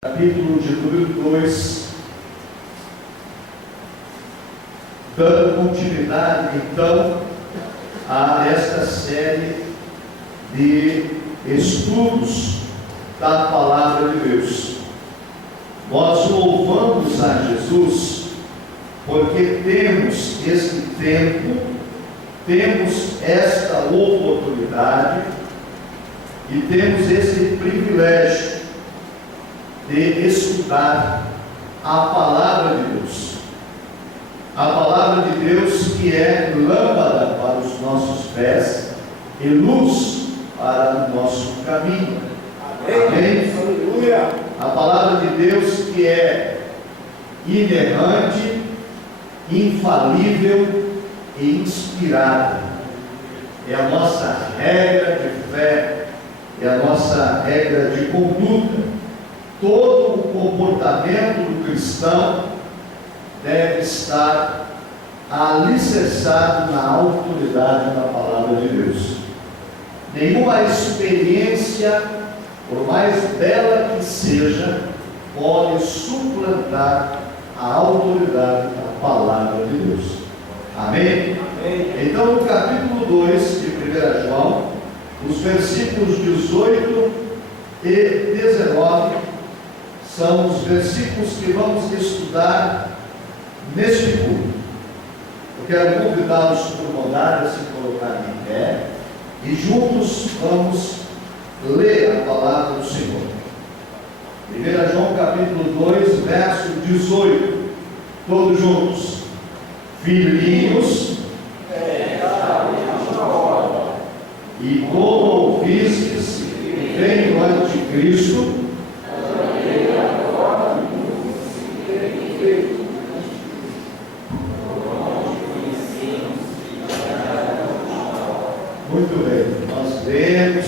Capítulo de número 2, dando continuidade então a esta série de estudos da Palavra de Deus. Nós louvamos a Jesus porque temos este tempo, temos esta oportunidade e temos esse privilégio de estudar a Palavra de Deus. A Palavra de Deus que é lâmpada para os nossos pés e luz para o nosso caminho. Amém? Aleluia! A Palavra de Deus que é inerrante, infalível e inspirada. É a nossa regra de fé, é a nossa regra de conduta. Todo o comportamento do cristão deve estar alicerçado na autoridade da Palavra de Deus. Nenhuma experiência, por mais bela que seja, pode suplantar a autoridade da Palavra de Deus. Amém? Amém. Então, no capítulo 2 de 1 João, os versículos 18 e 19, são os versículos que vamos estudar neste culto. Eu quero convidá-los por rodar, a se colocar em pé, e juntos vamos ler a palavra do Senhor. 1 João capítulo 2, verso 18, todos juntos. Filhinhos, e como ouvistes que vem o anticristo, muito bem, nós lemos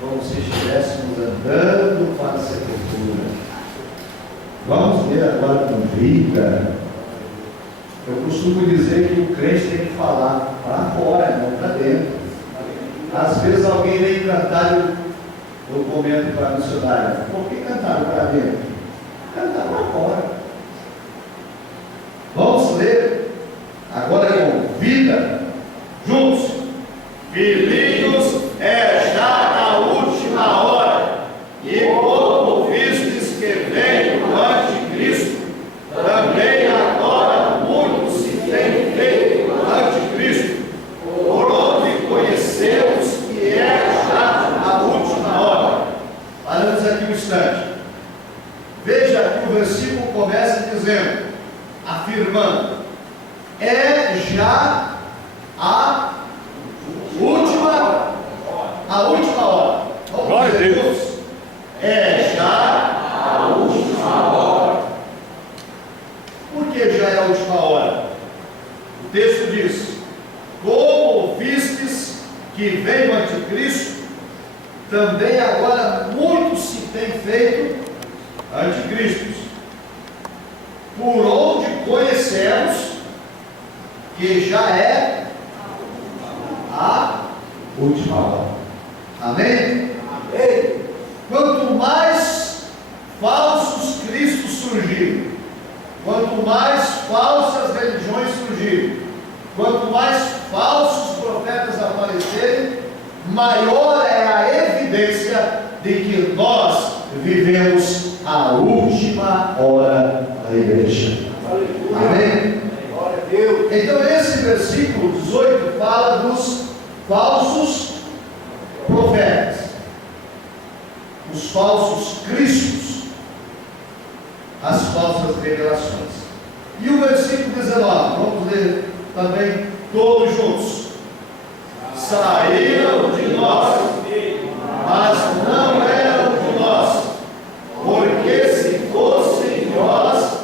como se estivéssemos andando para a sepultura. Vamos ler agora com vida. Eu costumo dizer que o crente tem que falar para fora, não para dentro. Às vezes alguém vem cantar, eu comento para a missionária: por que cantaram para dentro? Cantaram para fora. Vamos ler agora com vida, juntos. Filhinhos, é já na última hora, e como ouvistes que vem o anticristo, também agora muito se tem feito o anticristo, por onde conhecemos que é já a última hora. Paramos aqui um instante. Veja que o versículo começa dizendo, afirmando, é já a última hora. Vamos dizer juntos. É já a última hora. Por que já é a última hora? O texto diz: como ouvistes que vem o anticristo, também agora muito se tem feito anticristos, por onde conhecemos que já é a última hora. Amém? Amém. Quanto mais falsos cristos surgirem, quanto mais falsas religiões surgirem, quanto mais falsos profetas aparecerem, maior é a evidência de que nós vivemos a última hora da igreja. Amém? Glória a Deus. Então esse versículo 18 fala dos falsos profetas, os falsos cristos, as falsas revelações. E o versículo 19, vamos ler também todos juntos. Saíram de nós, mas não eram de nós, porque se fossem de nós,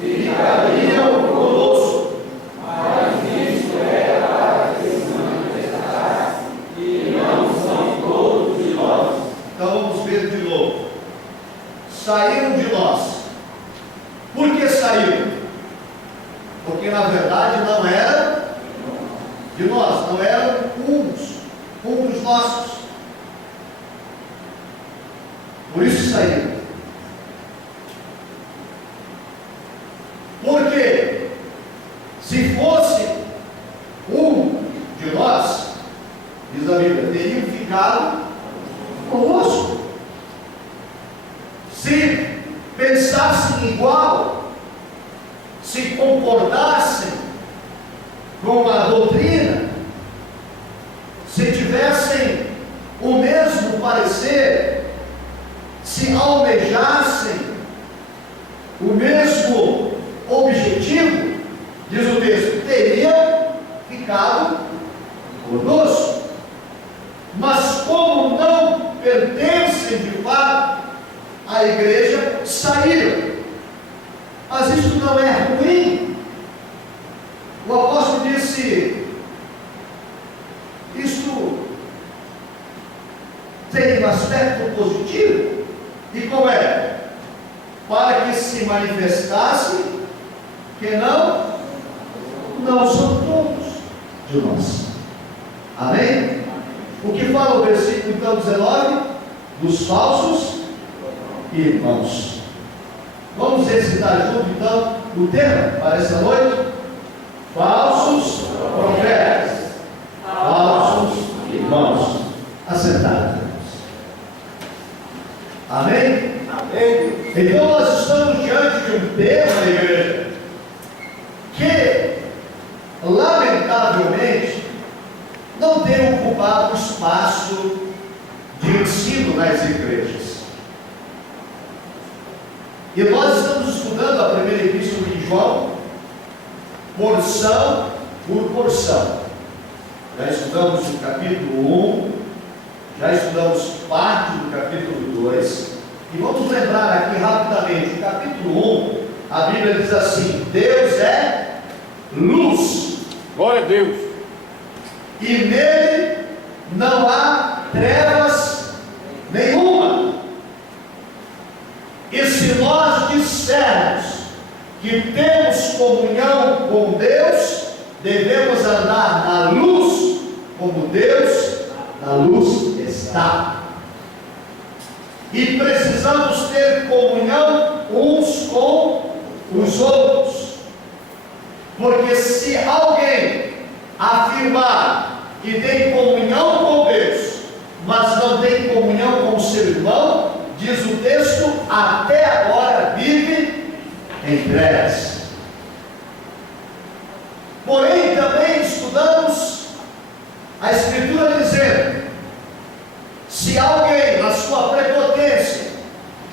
ficariam conosco. Mas isto é para que se manifestasse que não são todos de nós. Então vamos ver de novo. Saíram de nós. Por que saíram? Porque na verdade não eram de nós, não eram um dos nossos. Por isso saíram. se pensassem igual, se concordassem com a doutrina, se tivessem o mesmo parecer, se almejassem o mesmo objetivo, diz o texto, teriam ficado conosco. Mas como não pertencem de fato à igreja, saíram. Mas isso não é ruim. O apóstolo disse, isto tem um aspecto positivo. E qual é? Para que se manifestasse que não são todos de nós. Amém? O que fala o versículo então 19? Dos falsos irmãos. Vamos recitar junto então o tema para esta noite? Falsos profetas, falsos irmãos. Assentados. Amém? Amém. Então nós estamos diante de um tema, igreja, que lamentavelmente não tem ocupado espaço de ensino nas igrejas. E nós estamos estudando a primeira epístola de João, porção por porção. Já estudamos o capítulo 1, já estudamos parte do capítulo 2, e vamos lembrar aqui rapidamente, o capítulo 1, a Bíblia diz assim: Deus é luz. Glória a Deus. E nele não há trevas nenhuma. E se nós dissermos que temos comunhão com Deus, devemos andar na luz, como Deus na luz está. E precisamos ter comunhão uns com os outros. Porque se alguém afirmar que tem comunhão com Deus, mas não tem comunhão com o seu irmão, diz o texto, até agora vive em trevas. Porém, também estudamos a Escritura dizendo: se alguém, na sua prepotência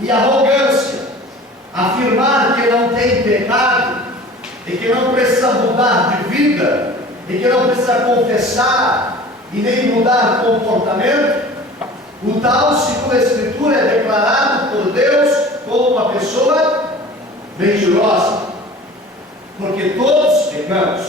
e arrogância, afirmar que não tem pecado, e que não precisa mudar de vida, e que não precisa confessar, e nem mudar de comportamento, o tal, segundo a Escritura, é declarado por Deus como uma pessoa mentirosa, porque todos pecamos.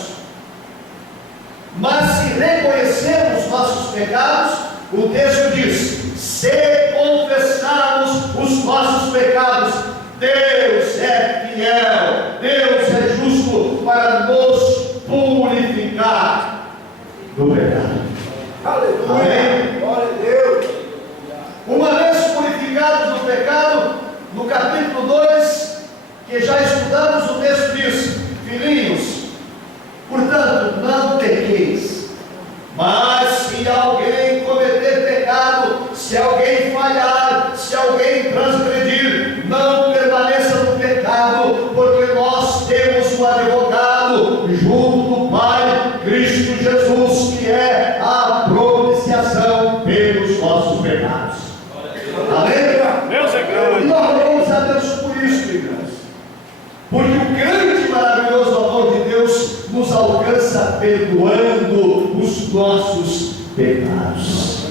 Mas se reconhecermos nossos pecados, o texto diz: se confessarmos os nossos pecados, Deus é fiel, Deus é justo para nos purificar do pecado. Aleluia. Amém? Glória a Deus. Uma vez purificados do pecado, no capítulo 2, que já estudamos, o texto diz: filhinhos, portanto, não pequeis, mas se alguém cometer pecado, se alguém falhar, se alguém transgredir, não permaneça no pecado, porque nós temos um advogado junto do Pai, Cristo Jesus, que é a propiciação pelos nossos pecados. Amém? Deus é grande. E nós louvamos a Deus por isso, irmãos, porque o grande e maravilhoso amor de Deus nos alcança perdoando os nossos pecados.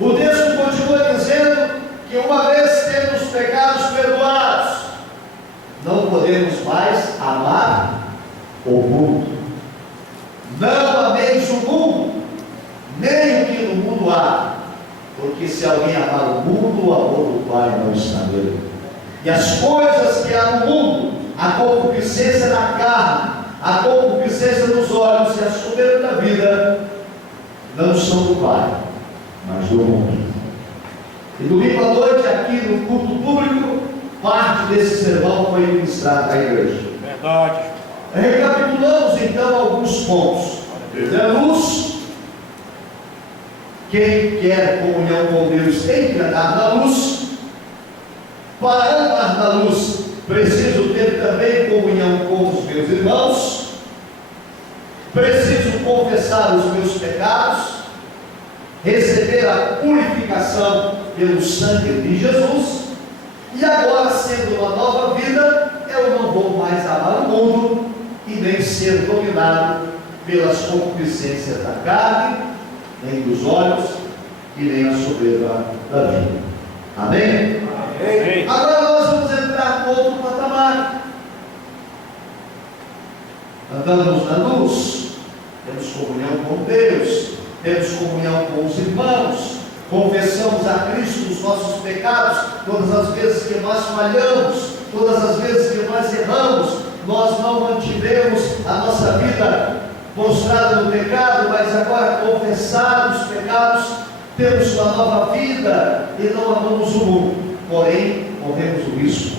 O texto continua dizendo que uma vez tendo os pecados perdoados, não podemos mais amar o mundo. Não ameis o mundo, nem o que no mundo há, porque se alguém amar o mundo, o amor do Pai não está nele. E as coisas que há no mundo, a concupiscência na carne, a concupiscência nos olhos e a soberba da vida, não são do Pai, mas do mundo. E domingo à noite, aqui no culto público, parte desse sermão foi ministrado à igreja. Verdade. Recapitulamos então alguns pontos. Deus é luz. Quem quer comunhão com Deus tem que andar na luz. Para andar na luz, preciso ter também comunhão com os meus irmãos, preciso confessar os meus pecados, receber a purificação pelo sangue de Jesus, e agora, sendo uma nova vida, eu não vou mais amar o mundo e nem ser dominado pelas concupiscências da carne, nem dos olhos e nem a soberba da vida. Amém? Amém. Agora nós vamos entrar no outro patamar. Andamos na luz, temos comunhão com Deus, temos comunhão com os irmãos, confessamos a Cristo os nossos pecados, todas as vezes que nós falhamos, todas as vezes que nós erramos, nós não mantivemos a nossa vida prostrada no pecado, mas agora confessados os pecados, temos uma nova vida e não amamos o mundo, porém corremos o risco,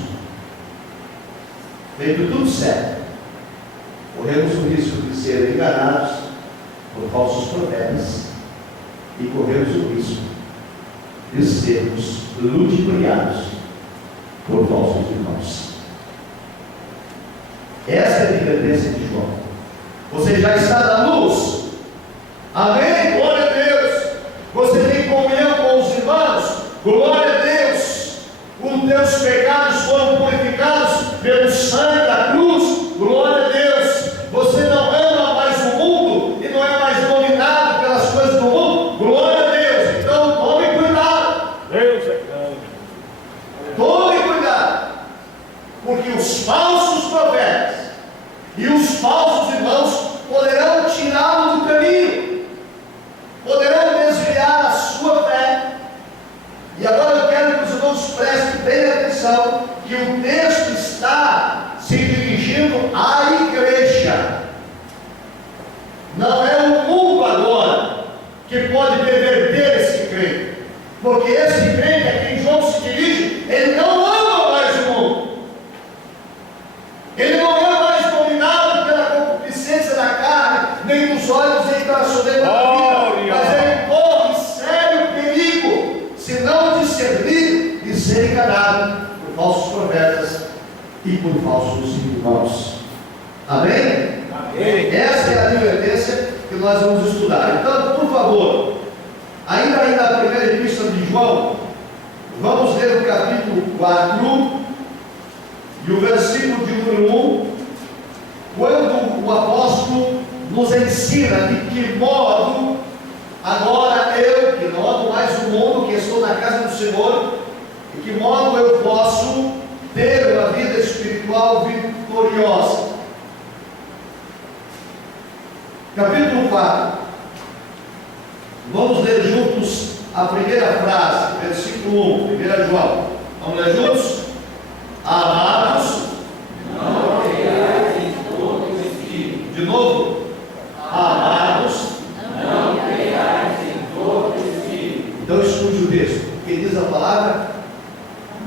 feito tudo certo, corremos o risco de ser enganados por falsos profetas e corremos o risco de sermos ludibriados por falsos irmãos. Essa é a advertência de João. Você já está na luz, amém? Glória a Deus. Você tem comunhão com os irmãos, glória a Deus. Os teus pecados foram purificados pelo sangue da cruz, glória a Deus. Você não ama mais o mundo e não é mais dominado pelas coisas do mundo, glória a Deus. Então tome cuidado. Deus é grande. Tome cuidado, porque os falsos profetas e os falsos irmãos poderão tirá-lo do caminho, poderão desviar a sua fé. E agora eu quero que os irmãos prestem bem atenção, que o texto está se dirigindo à igreja. Não é o mundo agora que pode perverter esse crente, porque esse crente a quem João se dirige, ele não ama mais o mundo, ele não é mais dominado pela concupiscência da carne, nem dos olhos, nem pela soberba da vida, mas ele corre sério perigo, se não discernir, de ser enganado por falsos profetas e por falsos irmãos. Amém? Amém. Essa é a advertência que nós vamos estudar. Então, por favor, ainda na primeira epístola de João, vamos ler o capítulo 4 e o versículo de número 1, quando o apóstolo nos ensina de que modo agora eu, que não amo mais o mundo, que estou na casa do Senhor, de que modo eu posso ter uma vida espiritual vitoriosa. Capítulo 4, vamos ler juntos a primeira frase, versículo 1, 1 João. Vamos ler juntos? Amados, não creiais em todo o espírito. de novo, amados, Não creiais em todo o espírito. então escute o texto, que diz a palavra: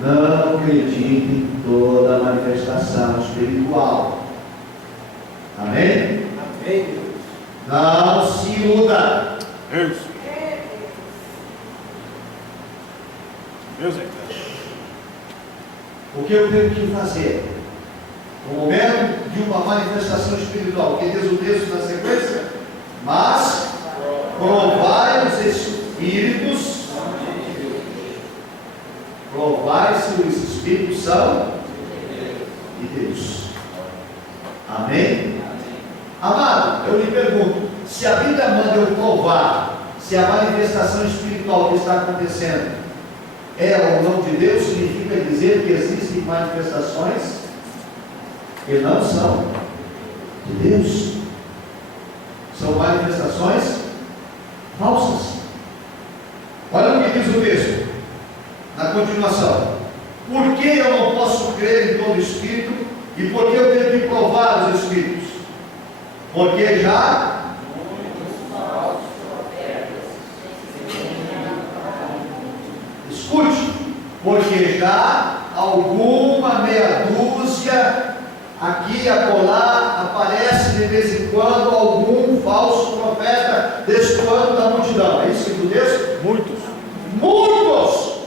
não acredite em toda manifestação espiritual. Amém? Amém. Não se iluda. Deus. Deus é grande. O que eu tenho que fazer? No momento de uma manifestação espiritual, que diz o texto na sequência: mas provai os espíritos, provai se os espíritos são de Deus. Amém? Amado, eu lhe pergunto, se a Bíblia manda eu provar se a manifestação espiritual que está acontecendo é ou não de Deus, significa dizer que existem manifestações que não são de Deus, são manifestações falsas. Olha o que diz o texto na continuação: por que eu não posso crer em todo espírito e por que eu tenho que provar os espíritos? Porque já escute, porque já alguma meia dúzia aqui e acolá aparece de vez em quando algum falso profeta destoando da multidão. É isso que tu diz? Muitos. Muitos,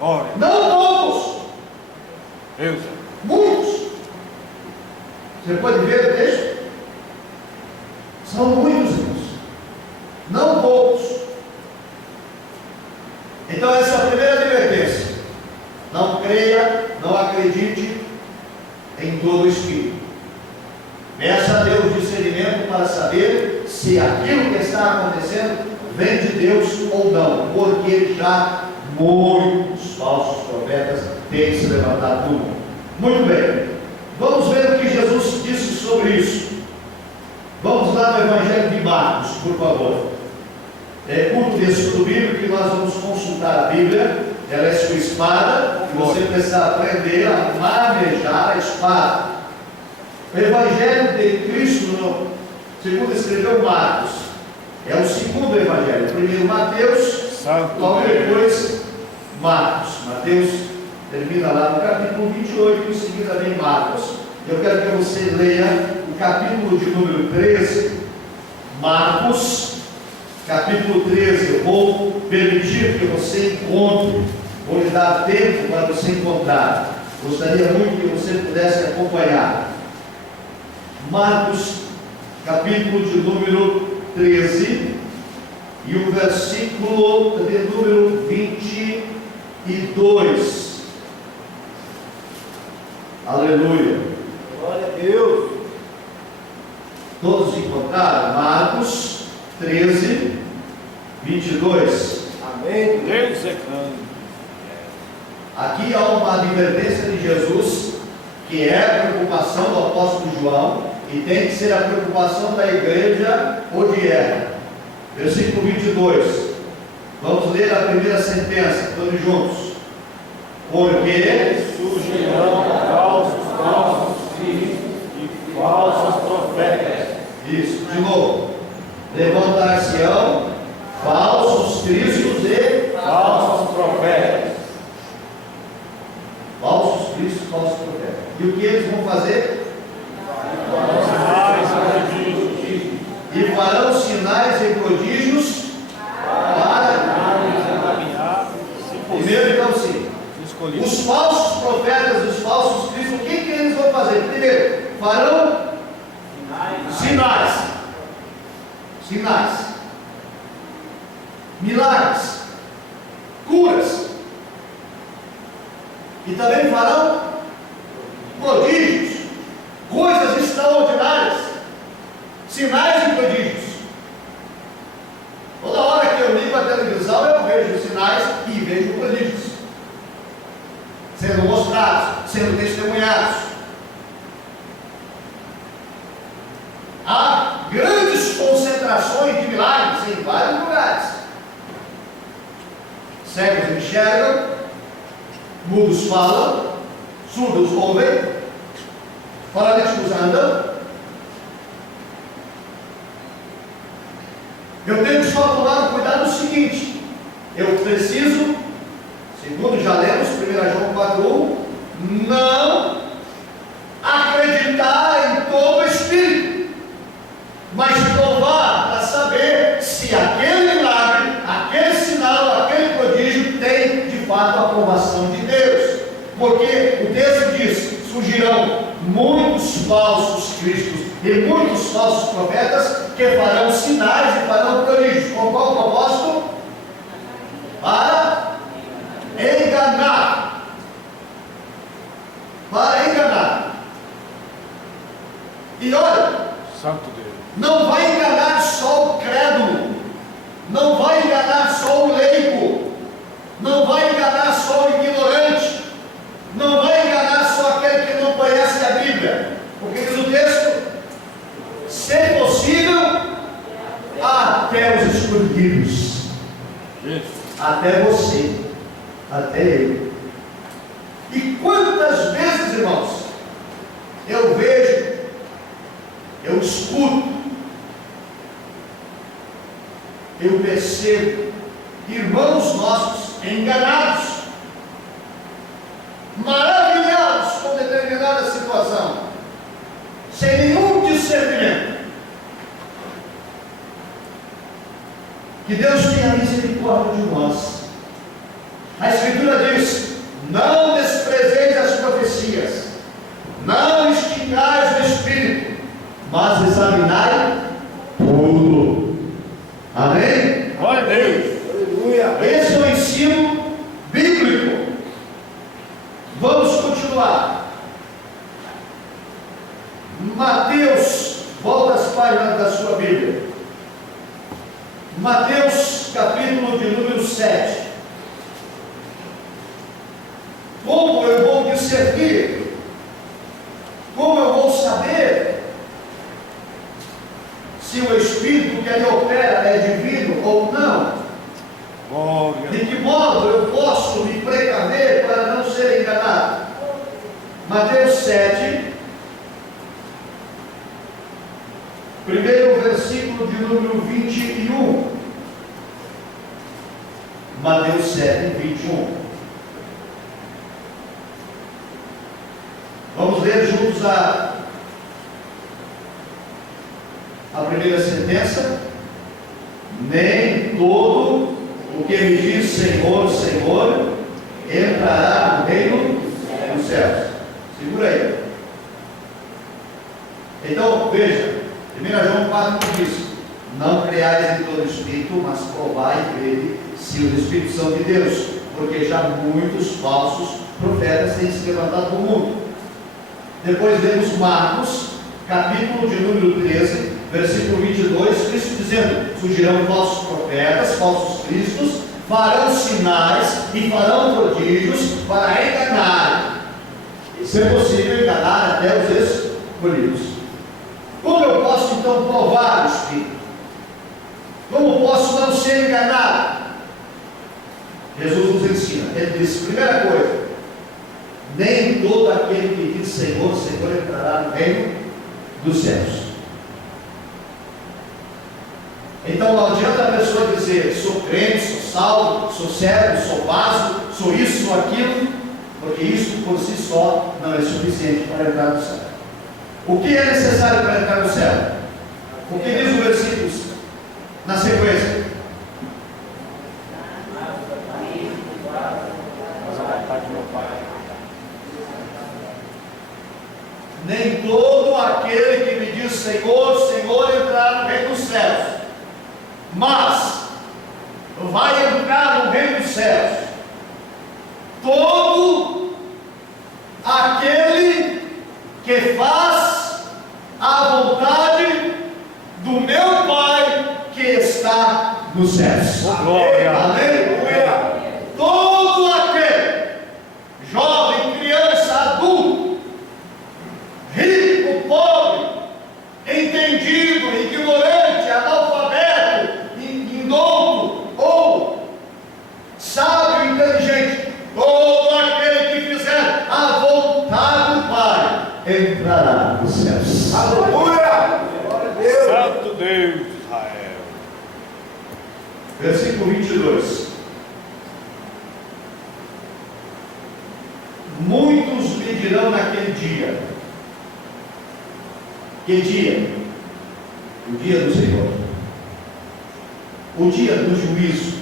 Ora. não poucos. Meu Zé. Muitos. Você pode ver o texto? São muitos, irmãos. Não poucos. Então essa é a primeira advertência. Não creia, não acredite em todo o Espírito. Peça a Deus discernimento para saber se aquilo que está acontecendo vem de Deus ou não, porque já muitos falsos profetas têm se levantado no mundo. Muito bem, vamos ver o que Jesus disse sobre isso. Vamos lá no Evangelho de Marcos, por favor. É culto de estudo bíblico que nós vamos consultar a Bíblia. Ela é sua espada, e você precisa aprender a manejar a espada. O Evangelho de Cristo, segundo escreveu Marcos, é o segundo Evangelho. O primeiro Mateus, logo depois Marcos. Mateus termina lá no capítulo 28, em seguida vem Marcos. Eu quero que você leia o capítulo de número 13, Marcos, capítulo 13. Eu vou permitir que você encontre, vou lhe dar tempo para você encontrar. Gostaria muito que você pudesse acompanhar. Marcos, capítulo de número 13, e o versículo de número 22. Aleluia. Glória a Deus. Todos encontraram? Marcos 13, 22. Amém. Deus é grande. Aqui há uma advertência de Jesus, que é a preocupação do apóstolo João, e tem que ser a preocupação da igreja odierna. Versículo 22. Vamos ler a primeira sentença, todos juntos. Porque Surgirão falsos cristos e falsos profetas. Isso, de novo. Levantar-se-ão falsos cristos e Falsos profetas. falsos cristos, falsos profetas. E o que eles vão fazer? Sinais e prodígios. E farão sinais e prodígios para Encaminhar, se primeiro, então sim. escolhido. Os falsos profetas, os falsos cristos, o que eles vão fazer? Primeiro, farão sinais. Sinais. Milagres. Curas. E também farão prodígios. Coisas extraordinárias. Sinais e prodígios. Toda hora que eu ligo a televisão, eu vejo sinais e vejo prodígios sendo mostrados, sendo testemunhados. Há grandes concentrações de milagres em vários lugares. Cegos enxergam, mudos falam, surdos ouvem, paralíticos andam. Eu tenho só tomar cuidado no seguinte: eu preciso, segundo já lemos, 1 João 4:1, não acreditar em todo o Espírito, mas provar para saber se aquele milagre, aquele sinal, aquele prodígio tem de fato a aprovação de Deus. Porque o texto diz: surgirão muitos falsos cristos e muitos falsos profetas que farão sinais e farão prodígios. Com qual propósito? Para enganar. Para enganar. E olha, Santo Deus. não vai enganar só o crédulo, não vai enganar só o leigo, não vai enganar só o ignorante, não vai enganar só aquele que não conhece a Bíblia, porque diz o texto: se possível, até os escolhidos, até você, até eu. E quantas vezes, irmãos, eu vejo, eu escuto, eu percebo irmãos nossos enganados, maravilhados com determinada situação, sem nenhum discernimento. Que Deus tenha misericórdia de nós. A Escritura diz: não desprezeis as profecias, examinai tudo. Amém? Glória a Deus. Esse é o ensino bíblico. Vamos continuar. Mateus, volta às páginas da sua Bíblia. Mateus, capítulo de número 7. Como eu vou discernir? Como eu vou saber se o Espírito que ali opera é divino ou não? Glória. De que modo eu posso me precaver para não ser enganado? Mateus 7, primeiro versículo de número 21. Mateus 7, 21. Vamos ler juntos a primeira sentença. Nem todo o que me diz Senhor, Senhor, entrará no reino dos céus. Segura aí. Então, veja, 1 João 4 diz: não creais em todo espírito, mas provai e vede se os espíritos são de Deus, porque já muitos falsos profetas têm se levantado no mundo. Depois lemos Marcos, capítulo de número 13, versículo 22, Cristo dizendo: surgirão falsos profetas, falsos cristos, farão sinais e farão prodígios para enganar, e se possível enganar até os escolhidos. Como eu posso então provar o Espírito? Como posso não ser enganado? Jesus nos ensina. Ele diz: primeira coisa, nem todo aquele que diz Senhor, Senhor entrará no reino dos céus. Então não adianta a pessoa dizer: sou crente, sou salvo, sou servo, sou vaso, sou isso, sou aquilo, porque isso por si só não é suficiente para entrar no céu. O que é necessário para entrar no céu? O que diz o versículo na sequência? Nem todo aquele que me diz Senhor, Senhor entrará no reino dos céus, mas vai entrar no reino dos céus todo aquele que faz a vontade do meu Pai que está nos céus. Glória. Aleluia. Todo aquele, jovem, criança, adulto, rico, pobre, entendido, ignorante, analfabeto, indouto ou sábio, inteligente, todo aquele que fizer a vontade do Pai entrará nos céus. Aleluia! Santo Deus de Israel. Versículo 22. Muitos me dirão naquele dia. Que dia? O dia do Senhor. O dia do juízo.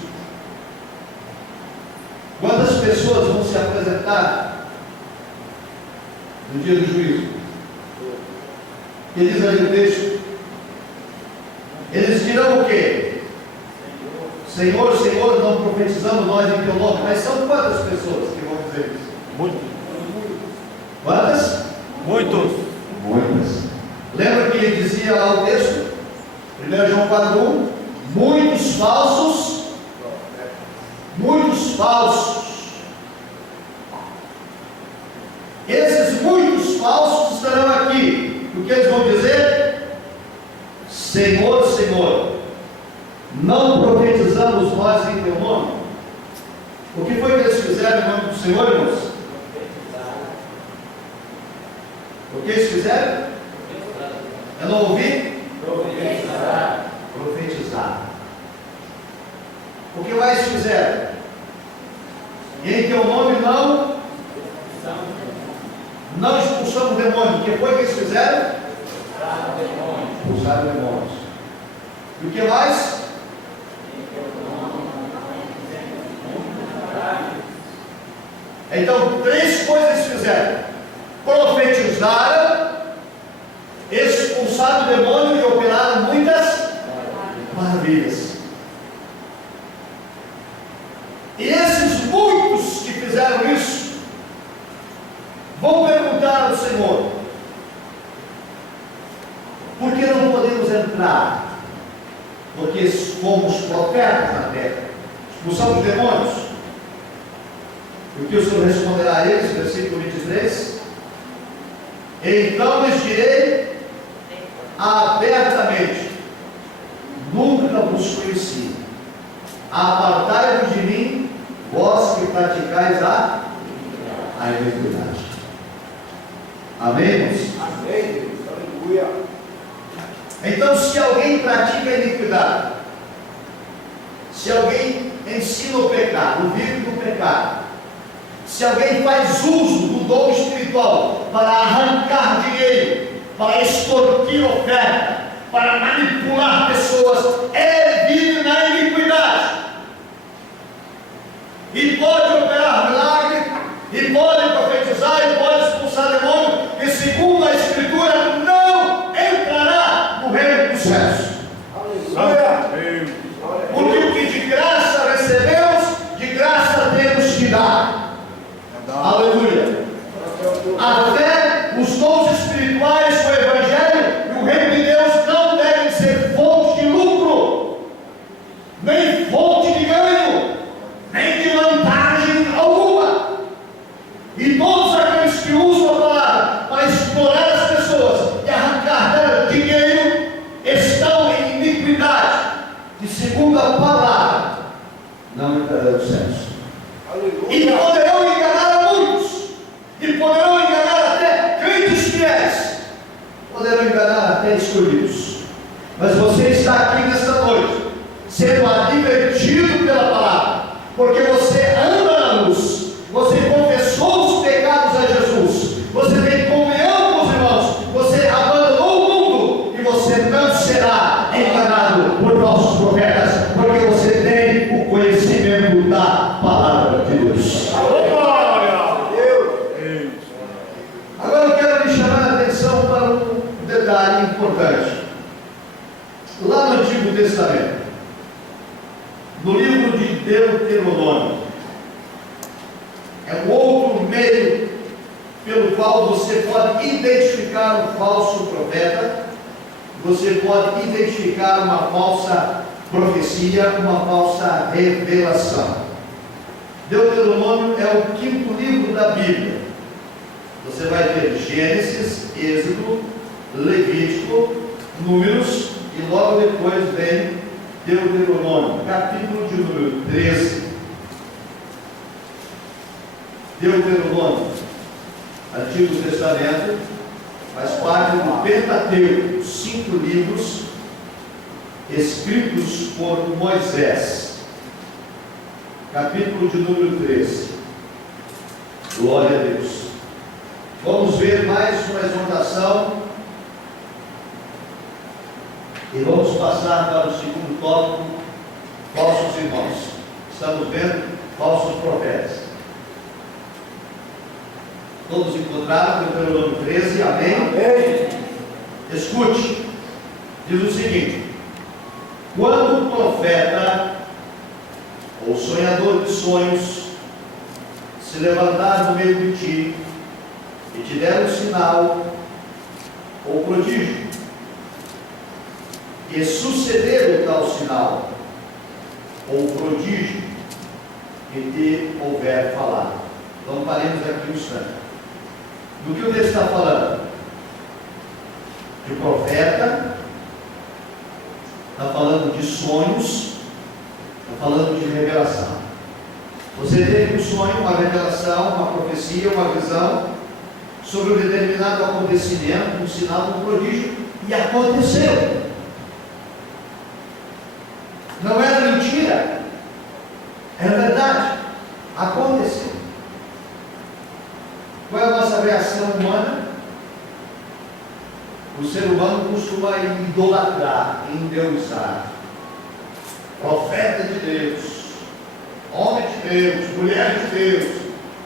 Quantas pessoas vão se apresentar no dia do juízo? Que diz ali o texto? Eles dirão o quê? Senhor, Senhor, não profetizamos nós em teu nome. Mas são quantas pessoas que vão dizer isso? Muitos. Quantas? Muitos. Muitas. Lembra que ele dizia lá o texto? 1 João 4:1: muitos falsos. Esses muitos falsos estarão aqui. O que eles vão dizer? Senhor, Senhor, não profetizamos nós em teu nome? O que foi que eles fizeram em nome do Senhor, irmãos? O que eles fizeram? Eu não ouvi? Profetizar. O que mais fizeram? E em teu nome não expulsamos demônios. O que foi que eles fizeram? Expulsaram demônios. E o que mais? Então, três coisas eles fizeram: profetizaram, expulsaram o demônio maravilhas. E esses muitos que fizeram isso vão perguntar ao Senhor: por que não podemos entrar? Porque fomos profetas na terra, expulsamos demônios. E o que o Senhor responderá a eles? Versículo 23: então lhes direi abertamente: nunca vos conheci, apartai-vos de mim, vós que praticais a iniquidade. Amém, irmãos? Amém, Deus. Aleluia. Então, se alguém pratica a iniquidade, se alguém ensina o pecado, vive do pecado, se alguém faz uso do dom espiritual para arrancar dinheiro, para extorquir oferta, para manipular pessoas, ele vive na iniquidade. E pode operar milagre, e pode profetizar, e pode expulsar demônio, e segundo a Escritura, não entrará no reino dos céus. Aleluia. Porque o que de graça recebemos, de graça temos que dar. Aleluia. A fé, os dons espirituais, o Evangelho e o reino de Deus não devem ser fonte de lucro, nem fonte de ganho, nem de vantagem alguma. E todos aqueles que usam a palavra para explorar as pessoas e arrancar delas dinheiro estão em iniquidade. E segundo a palavra, não entrarão nos céus. E poderão enganar a muitos, e poderão enganar até crentes fiéis, poderão enganar até escolhidos. Mas você está aqui nesta noite, sendo advertido pela palavra, porque você anda na luz, você confessou os pecados a Jesus, você tem comunhão com os irmãos, você abandonou o mundo, e você não será enganado por nossos profetas, porque você tem o conhecimento da palavra de Deus. Agora eu quero lhe chamar a atenção para um detalhe importante. Lá no Antigo Testamento, no livro de Deuteronômio, é um outro meio pelo qual você pode identificar um falso profeta, você pode identificar uma falsa profecia, uma falsa revelação. Deuteronômio é o 5º livro da Bíblia. Você vai ter Gênesis, Êxodo, Levítico, Números, e logo depois vem Deuteronômio, capítulo de número 13. Deuteronômio, Antigo Testamento, faz parte do Pentateuco, 5 livros escritos por Moisés. Capítulo de número 13. Glória a Deus. Vamos ver mais uma exortação e vamos passar para o segundo tópico: falsos irmãos. Estamos vendo falsos profetas. Todos encontraram Deuteronômio 13, amém? Amém. Escute, diz o seguinte: quando o profeta ou sonhador de sonhos se levantar no meio de ti e te der um sinal ou prodígio, e suceder o tal sinal ou prodígio que te houver falado. Então paremos aqui um instante. Do que o texto está falando? De profeta, está falando de sonhos, está falando de revelação. Você teve um sonho, uma revelação, uma profecia, uma visão sobre um determinado acontecimento, um sinal, um prodígio, e aconteceu. Não era mentira, era verdade, aconteceu. Qual é a nossa reação humana? O ser humano costuma idolatrar, endeusar. Profeta de Deus, homem de Deus, mulher de Deus,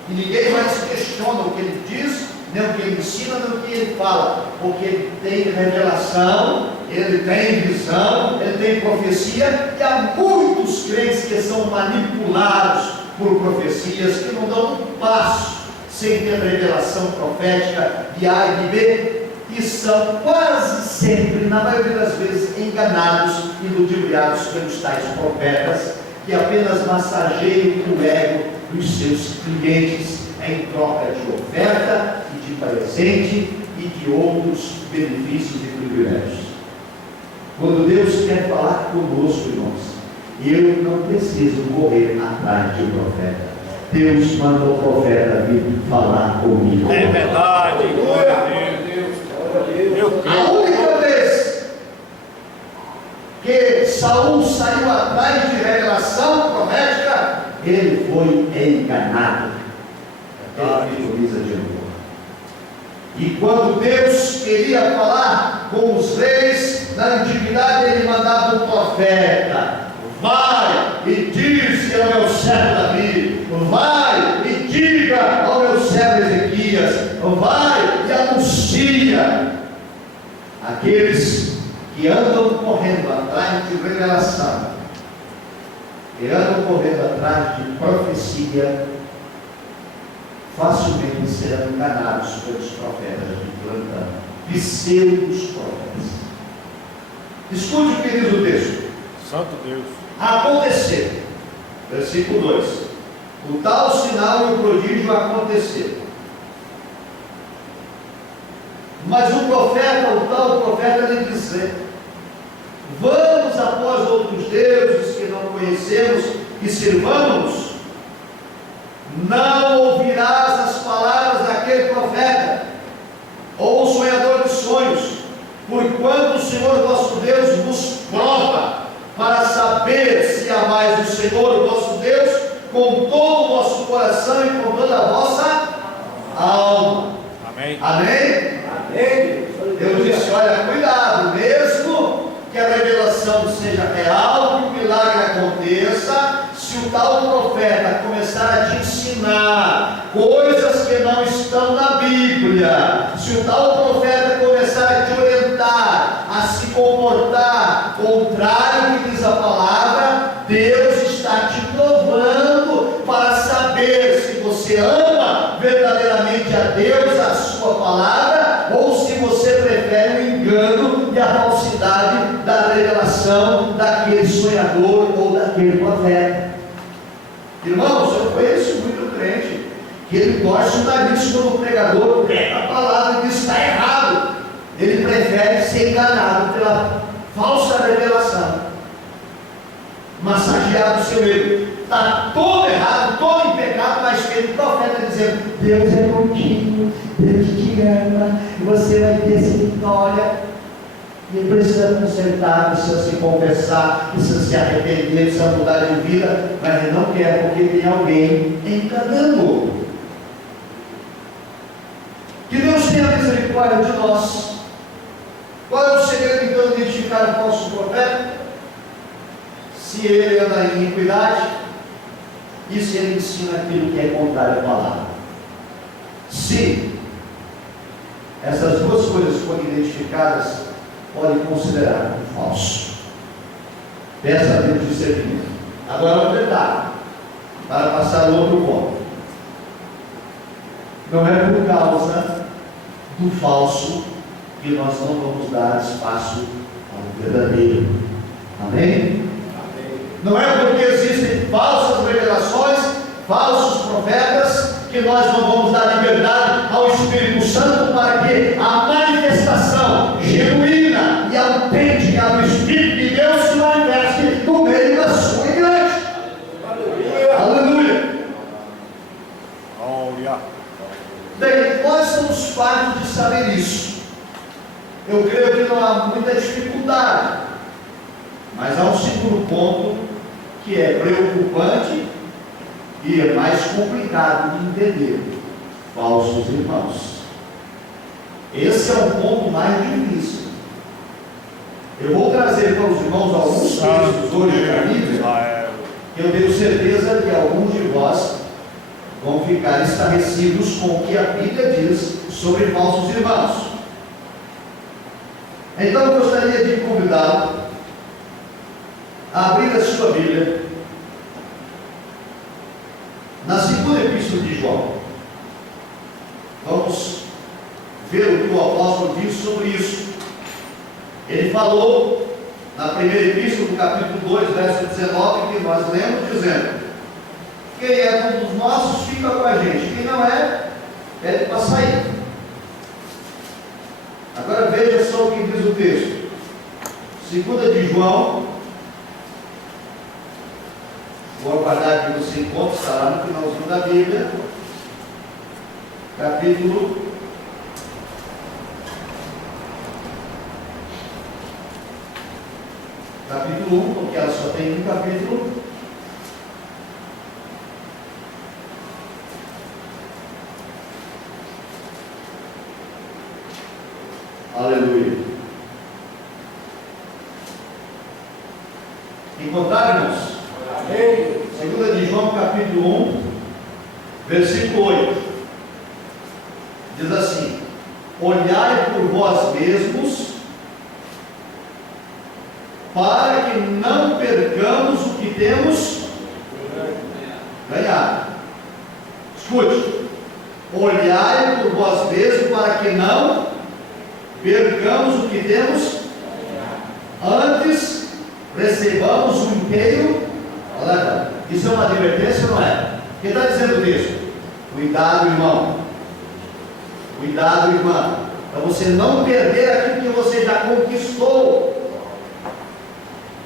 e ninguém mais questiona o que ele diz, nem o que ele ensina, nem o que ele fala, porque ele tem revelação, ele tem visão, ele tem profecia, e há muitos crentes que são manipulados por profecias, que não dão um passo sem ter revelação profética de A e de B, e são quase sempre, na maioria das vezes, enganados e ludibriados pelos tais profetas, que apenas massageiam o ego dos seus clientes em troca de oferta e de presente e de outros benefícios e privilégios. Quando Deus quer falar conosco, irmãos, eu não preciso correr atrás de um profeta. Deus manda o profeta vir falar comigo. É verdade, glória a Deus. Eu creio. A única vez que Saul saiu atrás de revelação profética, ele foi enganado. Ele utiliza de novo. E quando Deus queria falar com os reis na antiguidade, ele mandava um profeta: vai e diz ao meu servo Davi, vai e diga ao meu servo Ezequias, vai e anuncia. Aqueles que andam correndo atrás de revelação, que andam correndo atrás de profecia, facilmente serão enganados pelos profetas de plantão, pseudos profetas. Escute o que diz o texto. Santo Deus. Acontecer, versículo 2: o tal sinal e o prodígio aconteceram. Mas o tal profeta lhe disse: vamos após outros deuses que não conhecemos e sirvamos. Não ouvirás as palavras daquele profeta, ou o sonhador de sonhos, porquanto o Senhor vosso Deus vos prova, para saber se amais o Senhor vosso Deus com todo o vosso coração e com toda a vossa alma. Amém. Amém? Amém. Eu disse: olha, cuidado, mesmo que a revelação seja real, que o milagre aconteça, se o tal profeta começar a te ensinar coisas que não estão na Bíblia, se o tal profeta começar a te orientar a se comportar contrário ao que diz a palavra, Deus está te provando para saber se você ama verdadeiramente a Deus, a sua palavra, ou se você prefere o engano e a falsidade da revelação daquele sonhador ou daquele profeta. Irmãos, eu conheço muito crente que ele torce o nariz quando o pregador prega a palavra e diz: está errado. Ele prefere ser enganado pela falsa revelação, massagear o seu ego. Está todo errado, todo em pecado, mas tem o profeta dizendo: Deus é contigo, Deus te ama, você vai ter essa vitória. E precisa consertar, precisa se confessar, precisa se arrepender, precisa mudar de vida, mas ele não quer porque tem alguém enganando. Que Deus tenha misericórdia de nós. Qual é o segredo então de identificar o falso profeta? Se ele anda em iniquidade e se ele ensina aquilo que é contrário à palavra. Se essas duas coisas forem identificadas, pode considerar como falso. Peça a Deus discernimento. Agora, um detalhe, para passar ao outro ponto. Não é por causa do falso que nós não vamos dar espaço ao verdadeiro. Amém? Não é porque existem falsas revelações, falsos profetas, que nós não vamos dar liberdade ao Espírito Santo para que a manifestação genuína e autêntica do Espírito de Deus se manifeste no meio da sua igreja. Aleluia. Glória. Bem, nós somos fartos de saber isso. Eu creio que não há muita dificuldade, mas há um segundo ponto que é preocupante e é mais complicado de entender: falsos irmãos. Esse é o ponto mais difícil. Eu vou trazer para os irmãos alguns textos hoje da Bíblia, que eu tenho certeza que alguns de vós vão ficar estarrecidos com o que a Bíblia diz sobre falsos irmãos. Então eu gostaria de convidá-lo a abrir a sua Bíblia na segunda epístola de João. Vamos ver o que o apóstolo diz sobre isso. Ele falou na primeira epístola, no capítulo 2, verso 19, que nós lemos, dizendo: quem é um dos nossos fica com a gente, quem não é, pede para sair. Agora veja só o que diz o texto. Segunda de João, vou aguardar que você encontre, estará no finalzinho da Bíblia, capítulo 1, porque ela só tem um capítulo. Aleluia. Encontraram, irmãos? Amém. Segunda de João, capítulo 1, versículo 8. Diz assim: olhai por vós mesmos, para que não percamos o que temos ganhado. Escute: olhai por vós mesmos, para que não percamos o que temos, antes recebamos o inteiro. Isso é uma advertência, não é? O que está dizendo o texto? Cuidado, irmão. Cuidado, irmã, para você não perder aquilo que você já conquistou,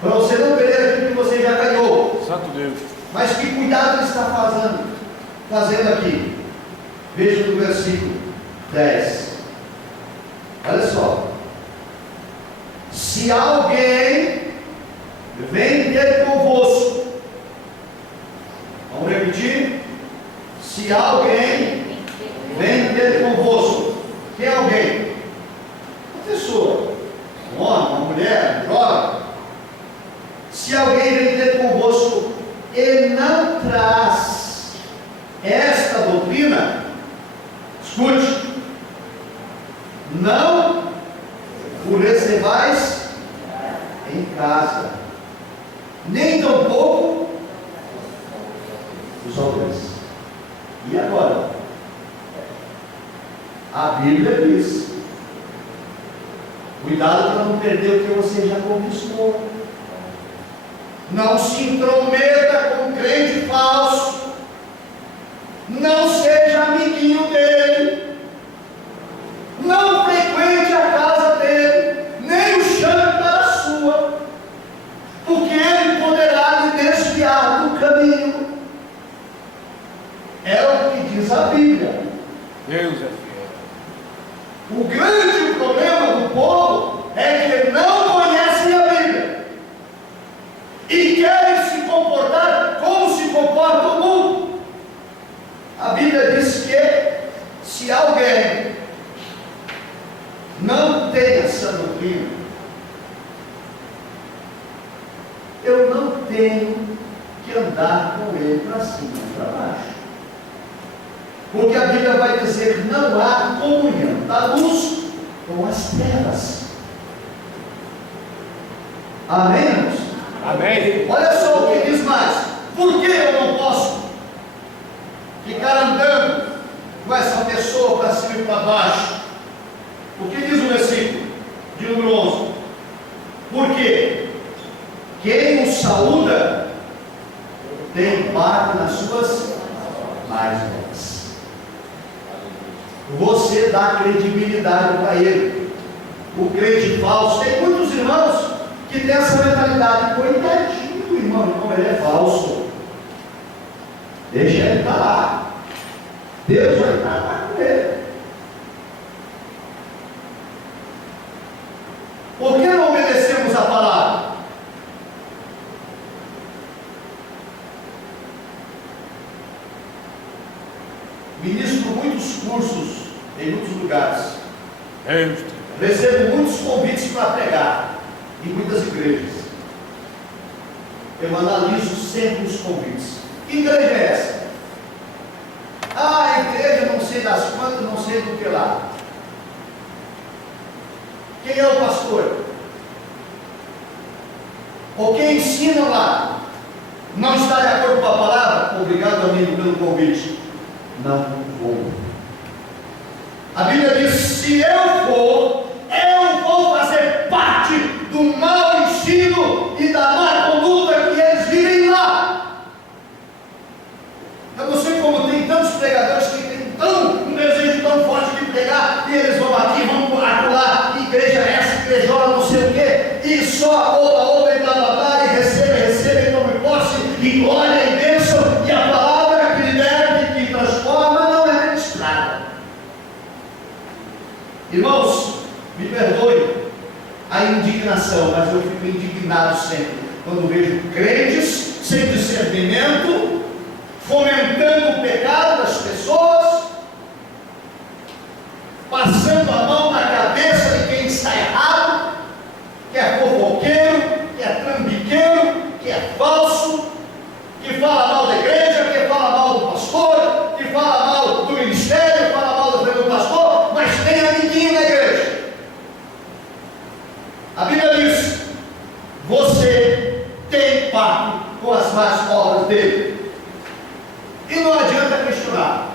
para você não perder aquilo que você já ganhou. Santo Deus. Mas que cuidado ele está fazendo aqui? Veja no versículo 10. Olha só: se alguém vem ter convosco, vamos repetir: se alguém vem ter convosco. Quem é alguém? Uma pessoa, um homem, uma mulher, um jovem. Se alguém vem ter convosco e não traz esta doutrina, escute: não o recebais em casa, nem tampouco os aldeões. E agora? A Bíblia diz: cuidado para não perder o que você já conquistou. Não se intrometa com um crente falso. Não seja amiguinho dele. Não frequente a casa dele, nem o chame para a sua, porque ele poderá lhe desviar do caminho. É o que diz a Bíblia. Deus é fiel. O grande problema do povo é que não conhecem a Bíblia e querem se comportar como se comporta o mundo. A Bíblia diz que se alguém não tem essa doutrina, eu não tenho que andar com ele para cima e para baixo. Porque a Bíblia vai dizer que não há comunhão da luz com as trevas. Amém, irmãos? Amém. Olha só o que diz mais: por que eu não posso ficar andando com essa pessoa para cima e para baixo? O que diz o versículo de número 11? Porque quem o saúda tem parte nas suas mais obras. Você dá credibilidade para ele. O crente falso, tem muitos irmãos que têm essa mentalidade: coitadinho do irmão, ele é falso, deixa ele estar lá, Deus vai estar lá com ele. Por que não obedecemos a palavra? Ministro muitos cursos em muitos lugares, Deus. recebo muitos convites para pregar em muitas igrejas. Eu analiso sempre os convites. Que igreja é essa? Ah, a igreja não sei das quantas, não sei do que lá. Quem é o pastor? O que ensina lá não está de acordo com a palavra? Obrigado, amigo, pelo convite. Não vou. A Bíblia diz: se eu for, eu vou fazer parte do mau ensino e da má conduta que eles vivem lá. Eu não sei como tem tantos pregadores que têm um desejo tão forte de pregar, e eles vão aqui, vão lá, igreja essa, igreja lá, não sei o quê, e só oba, e blá blá blá, e recebe, tome posse, e glória e bênção, e a palavra que liberta e que transforma não é ministrada. Irmãos, me perdoe a indignação, mas eu fico indignado sempre quando vejo crentes sem discernimento, fomentando o pecado das pessoas, passando a mão na cabeça de quem está errado, que é fofoqueiro, que é trambiqueiro, que é falso, que fala mal da igreja, que fala mal do pastor, que fala mal do ministério, fala mal do pastor, mas tem amiguinho na igreja. A Bíblia diz: você tem parte com as más obras dele. E não adianta questionar,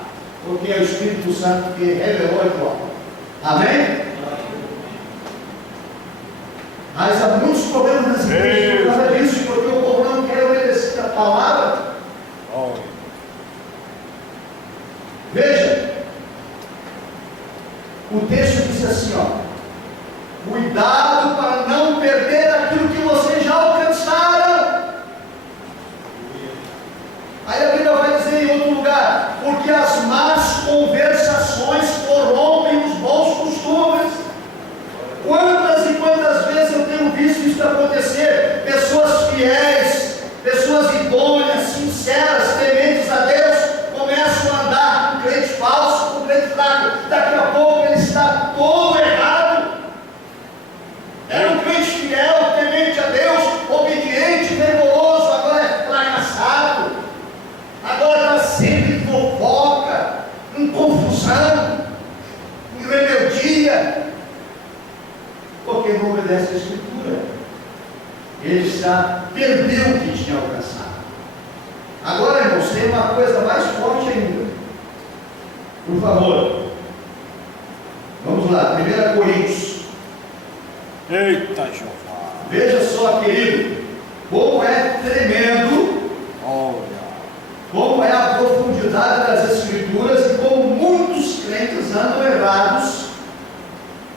porque é o Espírito Santo que revelou a João. Amém? Mas há muitos problemas nas igrejas por causa disso, porque o povo não quer obedecer a palavra. Veja, o texto diz assim, cuidado para não perder aquilo que vocês já alcançaram. Aí a Bíblia vai dizer em outro lugar: porque as más conversações corrompem os bons costumes. Quantas e quantas vezes eu tenho visto isso acontecer? Pessoas fiéis, pessoas idôneas, sinceras, tementes a Deus, começam a andar com crente falso, com crente fraco. Daqui a pouco ele está todo errado. Era um crente fiel, temente a Deus, obediente, fervoroso, agora é fracassado. Agora está sempre em fofoca, em confusão, em rebeldia, porque não obedece a Escritura. Ele já perdeu o que tinha alcançado. Agora, irmãos, tem uma coisa mais forte ainda. Por favor, vamos lá, 1 Coríntios. Eita, Jeová. Veja só, querido, como é tremendo, como é a profundidade das Escrituras e como muitos crentes andam errados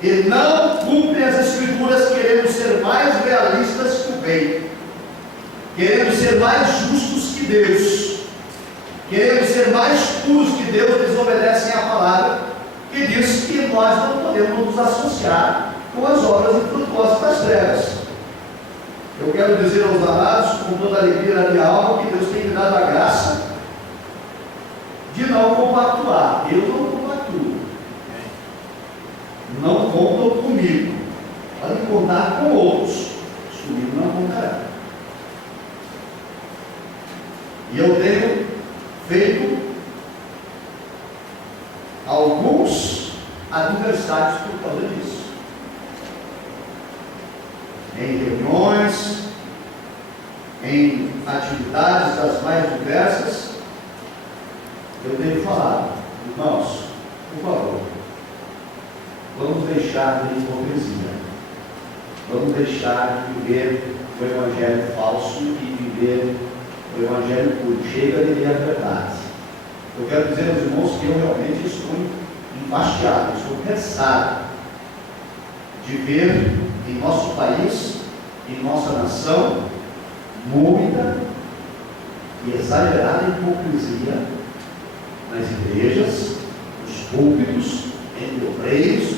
e não cumprem as Escrituras, querendo ser mais realistas que o bem, querendo ser mais justos que Deus, querendo ser mais puros que Deus, desobedecem à palavra que diz que nós não podemos nos associar com as obras infrutuosas das trevas. Eu quero dizer aos amados, com toda a alegria da minha alma, que Deus tem me dado a graça de não compactuar. Eu não compactuo. Não contam comigo. Podem contar com outros, mas comigo não contará. E eu tenho feito alguns adversários por causa disso. Em reuniões, em atividades das mais diversas, eu tenho falado: irmãos, por favor, vamos deixar de hipocrisia, vamos deixar de viver o evangelho falso e viver o evangelho puro. Chega de viver a verdade. Eu quero dizer aos irmãos que eu realmente estou enfastiado, estou cansado de ver em nosso país, em nossa nação, muita e exagerada hipocrisia nas igrejas, nos púlpitos, entre obreiros,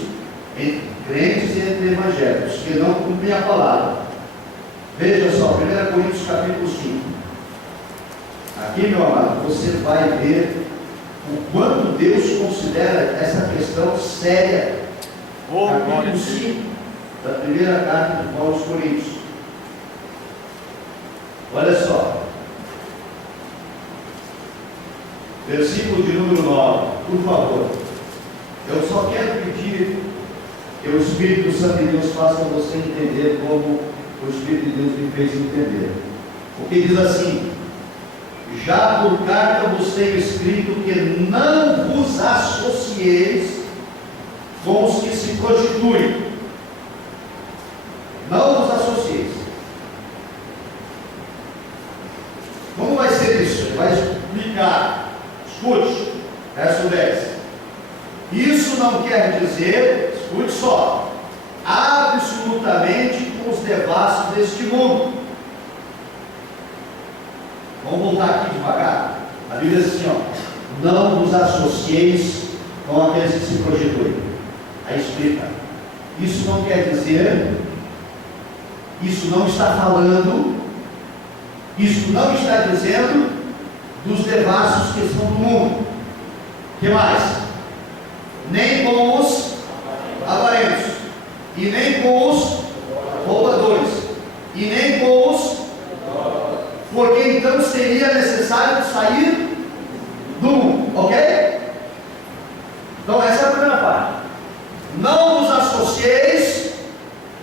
entre crentes e entre evangélicos, que não cumprem a palavra. Veja só, 1 Coríntios capítulo 5. Aqui, meu amado, você vai ver o quanto Deus considera essa questão séria. Capítulo 5 da primeira carta de Paulo aos Coríntios. Olha só, versículo de número 9, por favor. Eu só quero pedir Que o Espírito Santo de Deus faça você entender como o Espírito de Deus me fez entender. Porque diz assim: já por carta vos tenho escrito que não vos associeis com os que se prostituem. Não vos associeis. Como vai ser isso? Ele vai explicar. Escute, verso 10. Isso não quer dizer, escute só, absolutamente com os devassos deste mundo. Vamos voltar aqui devagar. A Bíblia diz assim, ó: não vos associeis com aqueles que se prostituem. Aí explica. Isso não quer dizer, isso não está falando, isso não está dizendo dos devassos que são do mundo. O que mais? Nem com os avarentos, e nem com os roubadores, e nem com os, porque então seria necessário sair do mundo, ok? Então essa é a primeira parte. Não vos associeis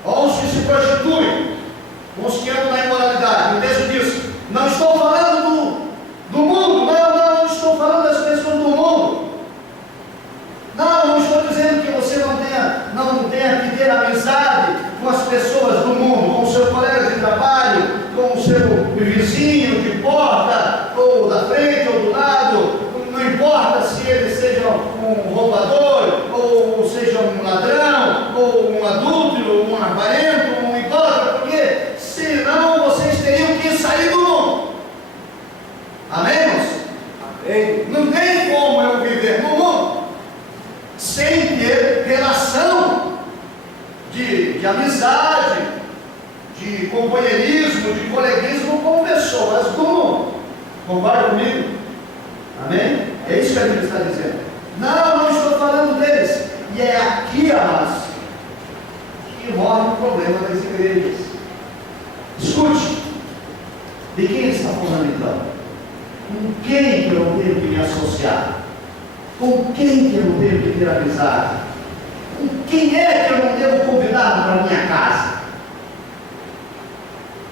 com os que se prostituem, com os que andam na imoralidade. O texto diz: não estou falando do mundo, não estou falando das pessoas do mundo. Não estou dizendo que você não tenha que ter amizade com as pessoas do mundo, com o seu colega de trabalho, com o seu vizinho de porta, ou da frente ou do lado. Não importa se ele seja um roubador, ou seja um ladrão, ou um adúltero, um avarento, não importa, porque senão vocês teriam que sair do mundo. Amém, irmãos? Amém. Não tem como eu viver no mundo sem ter relação de amizade, de companheirismo, de coleguismo com pessoas do mundo. Concorda comigo? Amém? É isso que a Bíblia está dizendo. Não estou falando deles. E é aqui, amados, que morre o problema das igrejas. Escute, de quem ele está falando então? Com quem que eu não tenho que me associar? Com quem que eu não tenho que ter amizade? Com quem é que eu não devo convidar para a minha casa?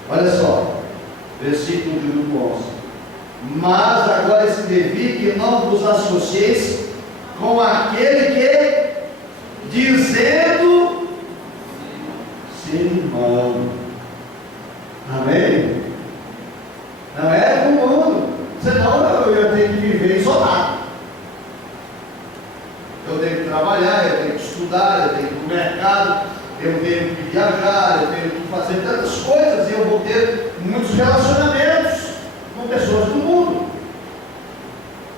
Olha só, versículo de número 11. Mas agora escrevi que não vos associeis com aquele que, dizendo ser irmão. Amém? Não é com o mundo, senão eu tenho que viver isolado. Eu tenho que trabalhar, eu tenho que estudar, eu tenho que ir para o mercado, eu tenho que viajar, eu tenho que fazer tantas coisas, e eu vou ter muitos relacionamentos com pessoas do mundo.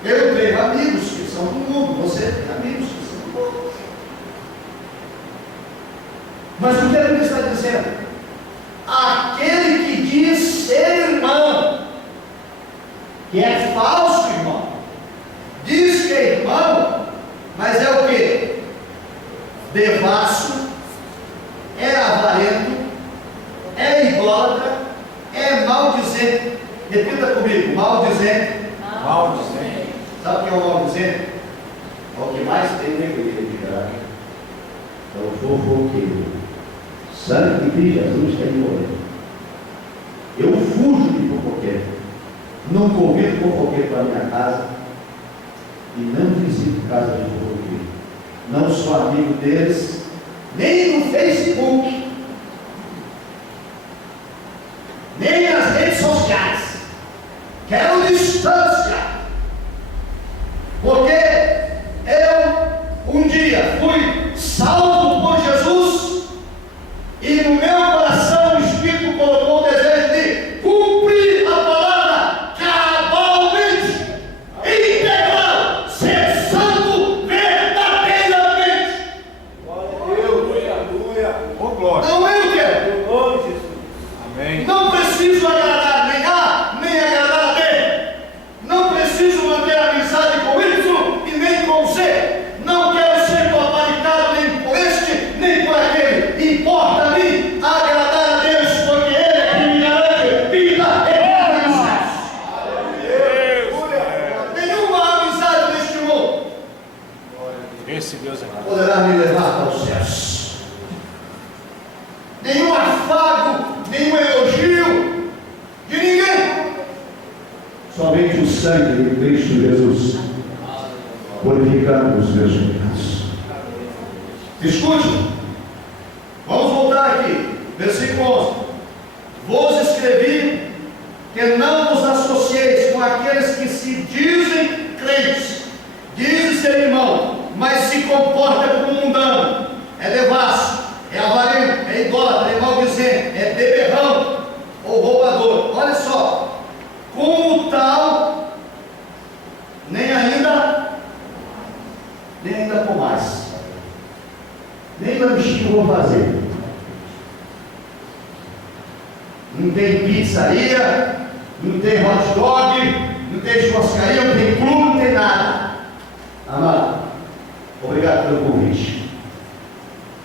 Eu tenho amigos que são do mundo, você tem amigos que são do mundo. Mas o que a Bíblia está dizendo? Aquele que diz ser irmão, que é falso irmão, diz que é irmão, mas é o que? Devasso, é avarento, é idólatra, é maldizente. Repita comigo: maldizente. Maldizente. Sabe o que é o maldizente? É o que mais tem na igreja. É o fofoqueiro. Sangue de Cristo Jesus tem morrer. Eu fujo de fofoqueiro. Não convido fofoqueiro para minha casa. E não visito casa de fofoqueiro. Não sou amigo deles, nem no Facebook, nem nas redes sociais. Quero distância. Porque eu um dia fui salvo por Jesus, e no meu coração o Espírito colocou o desejo de cumprir a palavra cabalmente, integral, ser santo verdadeiramente. Aleluia. Oh, glória. Não eu quero. Em nome de Jesus. Amém. Não preciso agradar nem A, nem agradar B. Não preciso manter amizade com Y e nem com Z. Não quero ser paparicado nem por este, nem por aquele. Importa a mim agradar a Deus, porque Ele é que me garante vida eterna nos céus. Nenhuma amizade neste mundo Esse Deus é maravilhoso. poderá me levar para os céus. nenhum afago, nenhum elogio de ninguém. Somente o sangue de Cristo Jesus, purificando os meus pecados. Escute, vamos voltar aqui, versículo 11. Vos escrevi que não vos associeis com aqueles que se dizem crentes, dizem ser irmão, mas se comporta como mundano, é devasso, é avarento, é idólatra, é maldizente, é beberrão ou roubador. Olha só, como tal, nem ainda comais, nem lanchinho vou fazer. Não tem pizzaria, não tem hot dog, não tem churrascaria, não tem clube, não tem nada. Amado, obrigado pelo convite.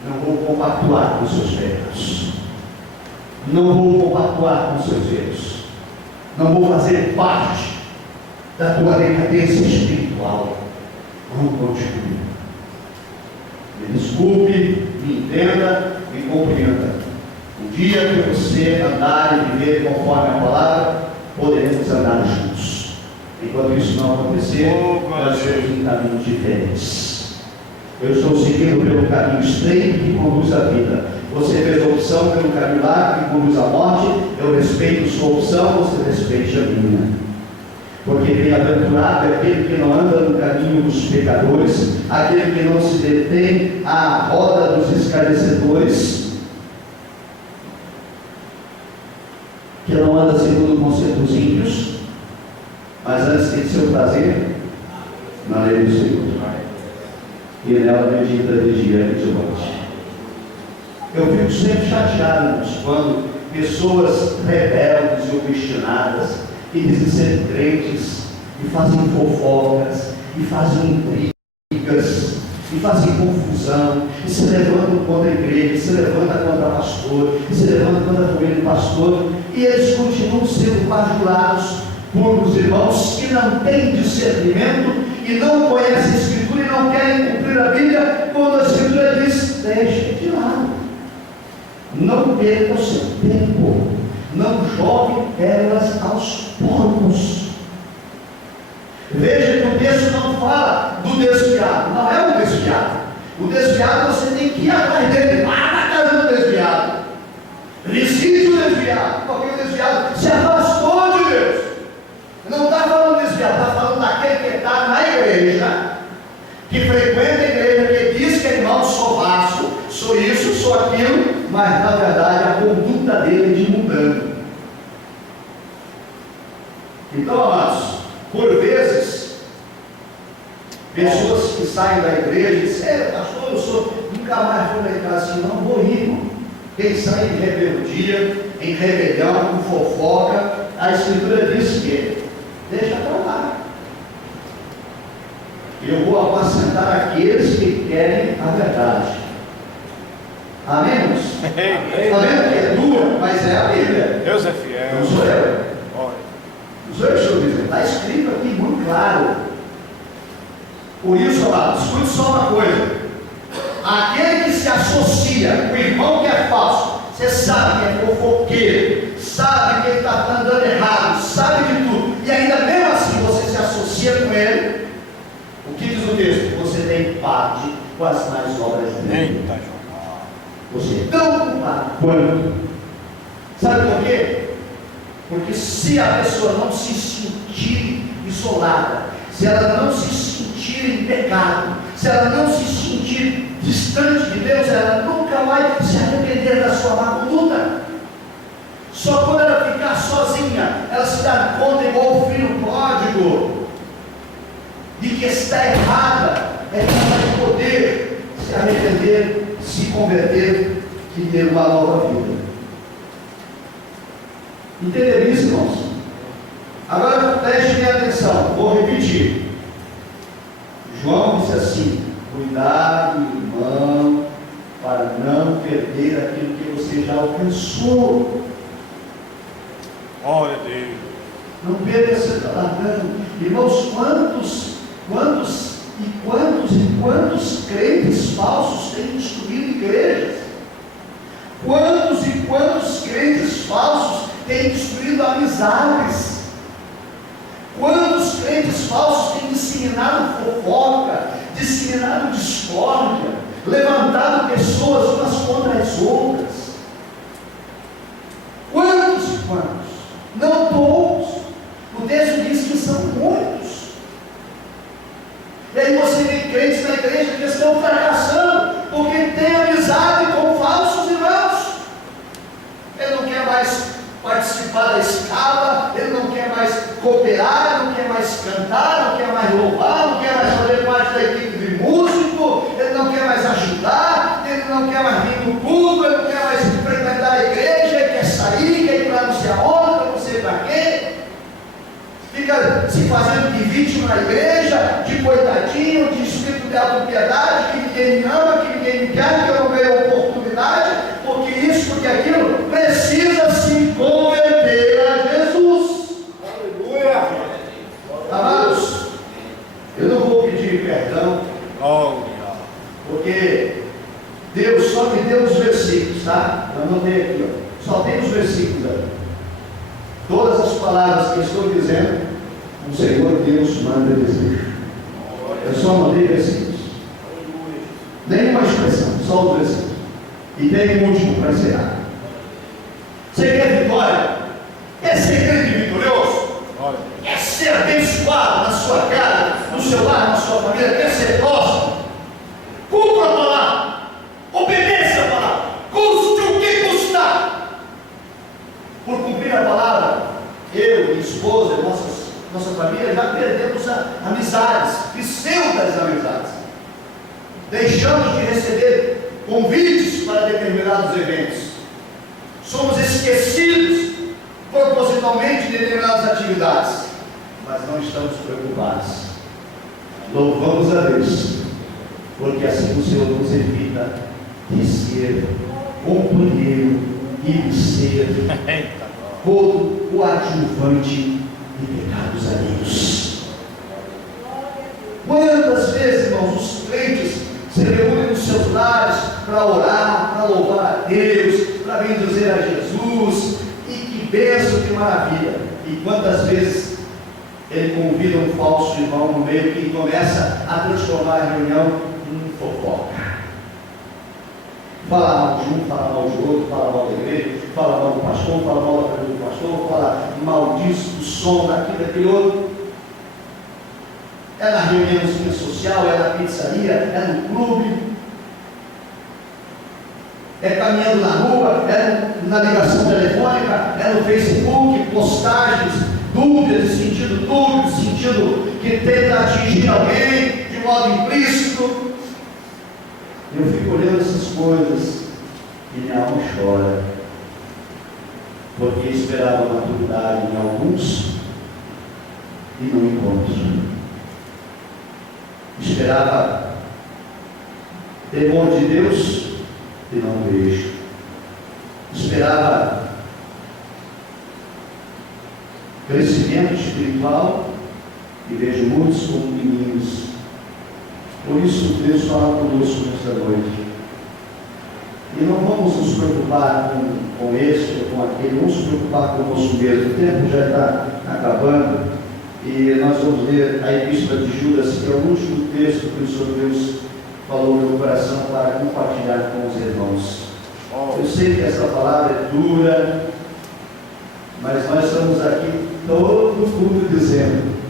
Não vou compactuar com os seus pecados. Não vou compactuar com os seus erros. Não vou fazer parte da tua decadência espiritual. Não continue. Me desculpe, me entenda, me compreenda. O dia que você andar e viver conforme a palavra, poderemos andar juntos. Enquanto isso não acontecer, nós estamos em caminhos diferentes. Eu estou seguindo pelo caminho estreito que conduz à vida. Você fez a opção pelo caminho largo que conduz à morte. Eu respeito sua opção, você respeite a minha. Porque bem-aventurado é aquele que não anda no caminho dos pecadores, aquele que não se detém à roda dos escarnecedores, que não anda segundo o conselho dos ímpios, mas antes tem seu prazer na lei do Senhor, e nela medita de dia e de noite. Eu fico sempre chateado quando pessoas rebeldes e obstinadas, que dizem ser crentes, e fazem fofocas, e fazem intrigas, e fazem confusão, e se levantam contra a igreja, e se levantam contra o pastor, e se levantam contra a família do pastor, e eles continuam sendo bajulados por os irmãos que não têm discernimento, e não conhecem a Escritura, e não querem cumprir a Bíblia, quando a Escritura diz: deixe de lado, não perca o seu tempo, não jogue pérolas aos porcos. Veja que o texto não fala do desviado, não é o desviado. O desviado você tem que ir atrás dele, lá na casa do desviado. Visite o desviado, porque o desviado se afastou de Deus. Não está falando desviado, está falando daquele que está na igreja, que frequenta a igreja, que diz que é irmão, sou vaso, sou isso, sou aquilo, mas na verdade a conduta dele é de mundano. Então, amados, por vezes, pessoas que saem da igreja e dizem: pastor, nunca mais vou entrar assim. Não vou ir, irmão. Quem sai em rebeldia, em rebelião, com fofoca, a Escritura diz que deixa para lá. Eu vou apacentar aqueles que querem a verdade. Amém, irmãos? Está vendo que é dura, mas é a Bíblia. Deus é fiel. Não sou eu. Não sou eu que estou dizendo. Está escrito aqui muito claro. Por isso, amados, escute só uma coisa. Aquele que se associa com o irmão que é falso, você sabe que é fofoqueiro, sabe que ele está andando errado, sabe de tudo, e ainda mesmo assim você se associa com ele, o que diz o texto? Você tem parte com as mais obras dele. Você é tão culpado quanto. Sabe por quê? Porque se a pessoa não se sentir isolada, se ela não se sentir em pecado, se ela não se sentir distante de Deus, ela nunca vai se arrepender da sua má conduta. Só quando ela ficar sozinha, ela se dá conta, igual o filho pródigo, de que está errada, é que ela vai poder se arrepender, se converter e ter uma nova vida. Entenderam isso, irmãos? Agora prestem atenção, vou repetir. João disse assim: cuidado, irmão, para não perder aquilo que você já alcançou. Glória a Deus. Não perca esse largando. Irmãos, quantos crentes falsos têm destruído igrejas? Quantos tem destruído amizades. Quantos crentes falsos têm disseminado fofoca, disseminado discórdia, levantado pessoas umas contra as outras? Quantos e quantos? Não poucos. O texto diz que são muitos. E aí você vê crentes na igreja que estão fracassando, porque tem amizade com falsos irmãos. Ele não quer mais participar da escala, ele não quer mais cooperar, ele não quer mais cantar, não quer mais louvar, não quer mais fazer parte da equipe de músico, ele não quer mais ajudar, ele não quer mais vir no culto, ele não quer mais frequentar a igreja, ele quer sair, quer ir para não sei aonde, para não sei para quê. Fica se fazendo de vítima na igreja, de coitadinho, de espírito de autopiedade, que ninguém me ama, que ninguém me quer, que eu não ganhei oportunidade, porque isso, porque aquilo, precisa se converter a Jesus. Aleluia. Amados, eu não vou pedir perdão, porque Deus só me deu os versículos, tá? Eu anotei aqui, ó. Só tem os versículos aí. Todas as palavras que eu estou dizendo, o Senhor Deus manda dizer. Eu só anotei versículos. Nenhuma expressão, só os versículos. E tem um último para encerrar. Você quer vitória? Quer ser grande e vitorioso? Quer ser abençoado na sua casa, no seu lar, na sua família? Quer ser próximo? Cumpra a palavra. Obedeça a palavra. Custe o que custar. Por cumprir a palavra, eu, minha esposa, nossa família, já perdemos amizades, pseudas amizades. Deixamos de receber convites para determinados eventos. Somos esquecidos propositalmente de determinadas atividades, mas não estamos preocupados. Louvamos a Deus, porque assim o Senhor nos evita de ser companheiro e de ser coadjuvante de pecados alheios. Quantas vezes, irmãos, os crentes se reúnem nos seus lares para orar, para louvar a Deus, para bendizer a Jesus, e que bênção, que maravilha. E quantas vezes ele convida um falso irmão no meio que começa a transformar a reunião em fofoca. Fala mal de um, fala mal de outro, fala mal da igreja, fala mal do pastor, fala mal da família do pastor, fala mal disso, do som, daquilo, daquele outro. É na reuniãozinha social, é na pizzaria, é no clube, é caminhando na rua, é na ligação telefônica, é no Facebook, postagens dúbias, de sentido dúbio, de sentido que tenta atingir alguém de modo implícito. Eu fico olhando essas coisas e minha alma chora, porque esperava maturidade em alguns e não encontro. Esperava temor de Deus e não vejo. Esperava crescimento espiritual e vejo muitos como meninos. Por isso Deus fala conosco nesta noite. E não vamos nos preocupar com este ou com aquele, vamos nos preocupar conosco mesmo. O tempo já está acabando e nós vamos ler a Epístola de Judas, que é o último texto que o Senhor Deus falou no meu coração para compartilhar com os irmãos. Eu sei que essa palavra é dura, mas nós estamos aqui todo mundo dizendo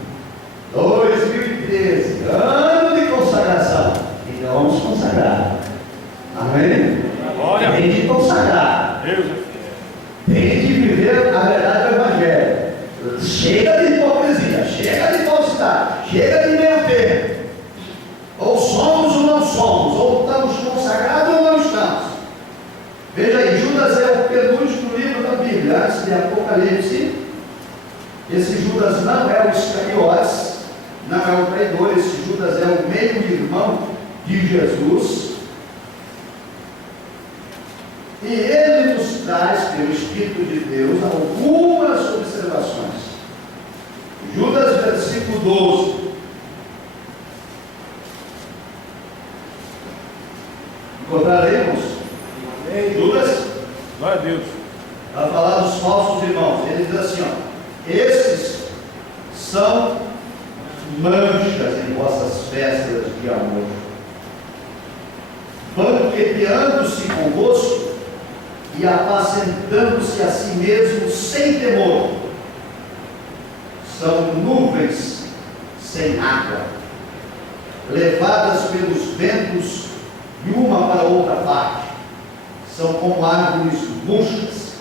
2013, ano de consagração. Então vamos consagrar. Amém? Tem de consagrar. Tem de viver a verdade do Evangelho. Chega de hipocrisia, chega de falsidade, chega de meio termo. Ou somos ou não somos, ou estamos consagrados ou não estamos. Veja aí, Judas é o penúltimo livro da Bíblia, antes de Apocalipse. Esse Judas não é o Iscariotes, não é o traidor, esse Judas é o meio-irmão de Jesus. E ele nos traz, pelo Espírito de Deus, algumas observações. Judas, versículo 12. Encontraremos? Judas? Glória a Deus. Vai falar dos falsos irmãos. Ele diz assim, ó: esses são manchas em vossas festas de amor, banqueteando-se convosco e apacentando-se a si mesmos sem temor. São nuvens sem água, levadas pelos ventos de uma para outra parte. São como árvores murchas,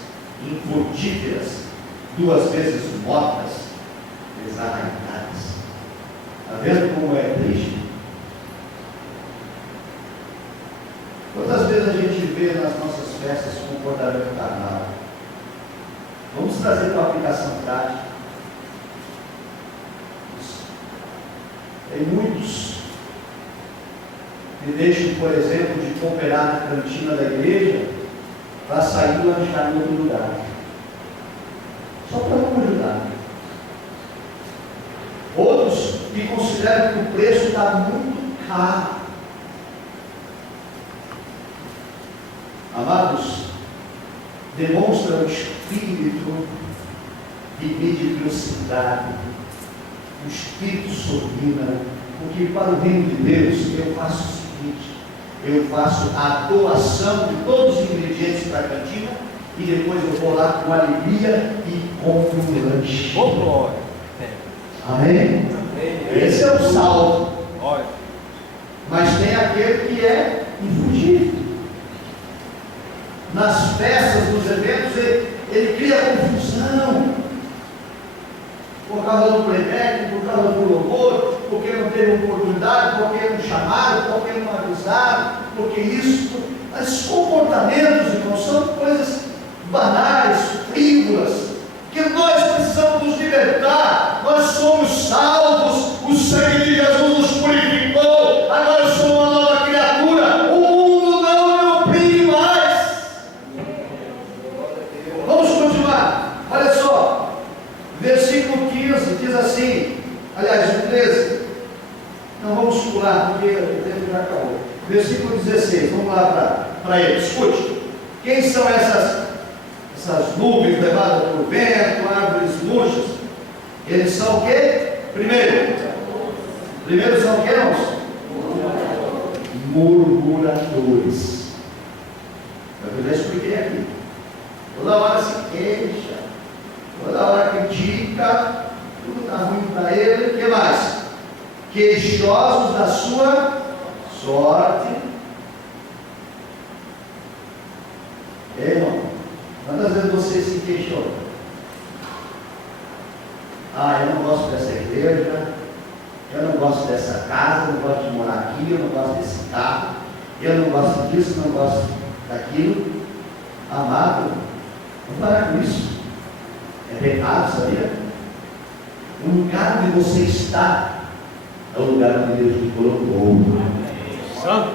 infrutíferas, 2 vezes mortas, desarraigadas. Está vendo como é triste? Quantas vezes a gente vê nas nossas festas comportamento carnal? Vamos trazer para a aplicação prática. Tem muitos que deixam, por exemplo, de cooperar na cantina da igreja para sair e lanchar em outro lugar, só para não ajudar. Outros que consideram que o preço está muito caro. Amados, demonstra o espírito de mediocridade, o espírito soberano, porque para o reino de Deus eu faço o seguinte: eu faço a doação de todos os ingredientes para a cantina e depois eu vou lá com alegria e compro um lanche. Oh, glória. Amém? Esse é o salvo. Olha. Mas tem aquele que é infugível. Nas festas, nos eventos, ele cria confusão. Por causa do playback, por causa do louvor, porque não teve oportunidade, porque não chamaram, porque não avisaram, porque isso. Esses comportamentos, irmãos, são coisas banais, frívolas, que nós precisamos nos libertar. Nós somos salvos, o sangue de Jesus nos purificou, agora eu sou uma nova criatura, o mundo não me oprime mais. Vamos continuar, olha só, versículo 15 diz assim, aliás, o 13, não vamos pular, porque o tempo já acabou. Versículo 16, vamos lá para ele, escute. Quem são essas nuvens levadas por vento, árvores murchas? Eles são o quê? Primeiro são o quê, irmãos? Murmuradores. Eu já expliquei aqui. Toda hora se queixa, toda hora critica, tudo está ruim para ele. O que mais? Queixosos da sua sorte. Irmão, quantas vezes você se queixou? Eu não gosto dessa igreja, eu não gosto dessa casa, eu não gosto de morar aqui, eu não gosto desse carro, eu não gosto disso, não gosto daquilo. Amado, vamos parar com isso. É pecado, sabia? O lugar onde você está é o lugar onde Deus te colocou. Santo.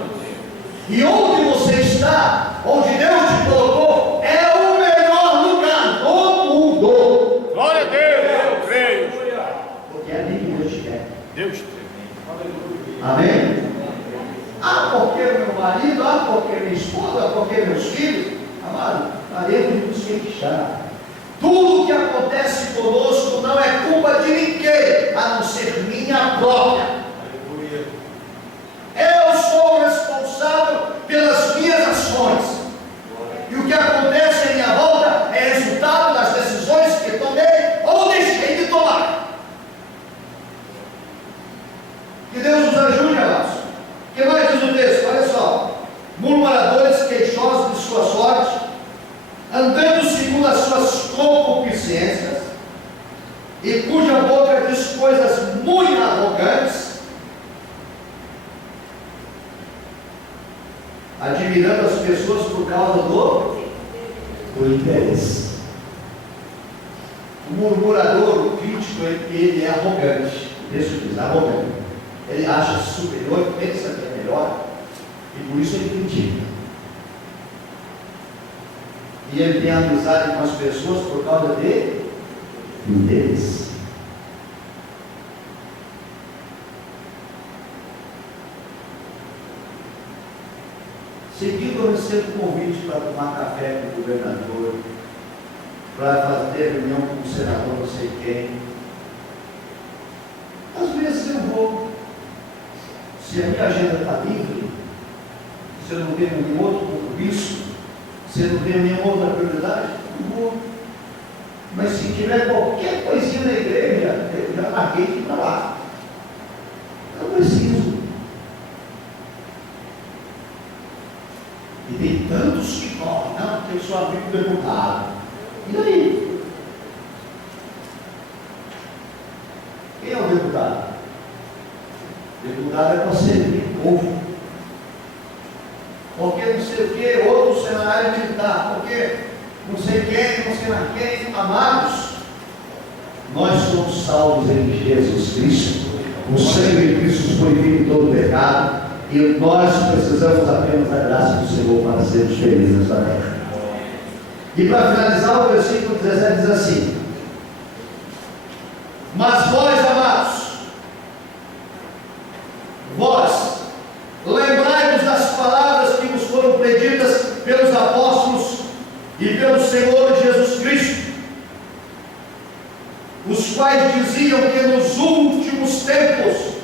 E onde você está, onde Deus te colocou, é o melhor lugar do mundo. Glória a Deus. Creio. Porque é ali que Deus te quer. Deus te Amém? Porque meu marido, porque minha esposa, porque meus filhos. Amado, paremos de nos queixar. Tudo que acontece conosco não é culpa de ninguém, a não ser minha própria. Eu sou responsável pelas minhas ações. E o que acontece em minha volta é resultado das decisões que tomei ou deixei de tomar. Que Deus nos ajude, amados. O que mais diz o texto? Olha só. Murmuradores, queixosos de sua sorte, andando segundo as suas concupiscências, e cuja boca diz coisas muito arrogantes, admirando as pessoas por causa do interesse. O murmurador, o crítico, ele é arrogante. Deixa eu dizer, arrogante. Ele acha superior, pensa que é melhor, e por isso ele critica. E ele tem amizade com as pessoas por causa de interesse. Seguido, eu recebo convite para tomar café com o governador, para fazer reunião com o senador não sei quem. Às vezes eu vou. Se a minha agenda está livre, se eu não tenho nenhum outro compromisso, se eu não tenho nenhuma outra prioridade, eu vou. Mas se tiver qualquer coisinha na igreja, eu já marquei de ir para lá. Eu preciso. E tem tantos que correm, não, porque eu sou amigo do deputado. E daí? Quem é o deputado? O deputado é para servir o povo. Porque não sei o que, outro cenário militar, porque não sei quem, não sei lá quem, amados, nós somos salvos em Jesus Cristo. O sangue de Cristo nos purifica todo pecado. E nós precisamos apenas da graça do Senhor para sermos felizes nesta terra. E para finalizar, o versículo 17 diz assim: mas vós, amados, vós, lembrai-vos das palavras que vos foram preditas pelos apóstolos e pelo Senhor Jesus Cristo, os quais diziam que nos últimos tempos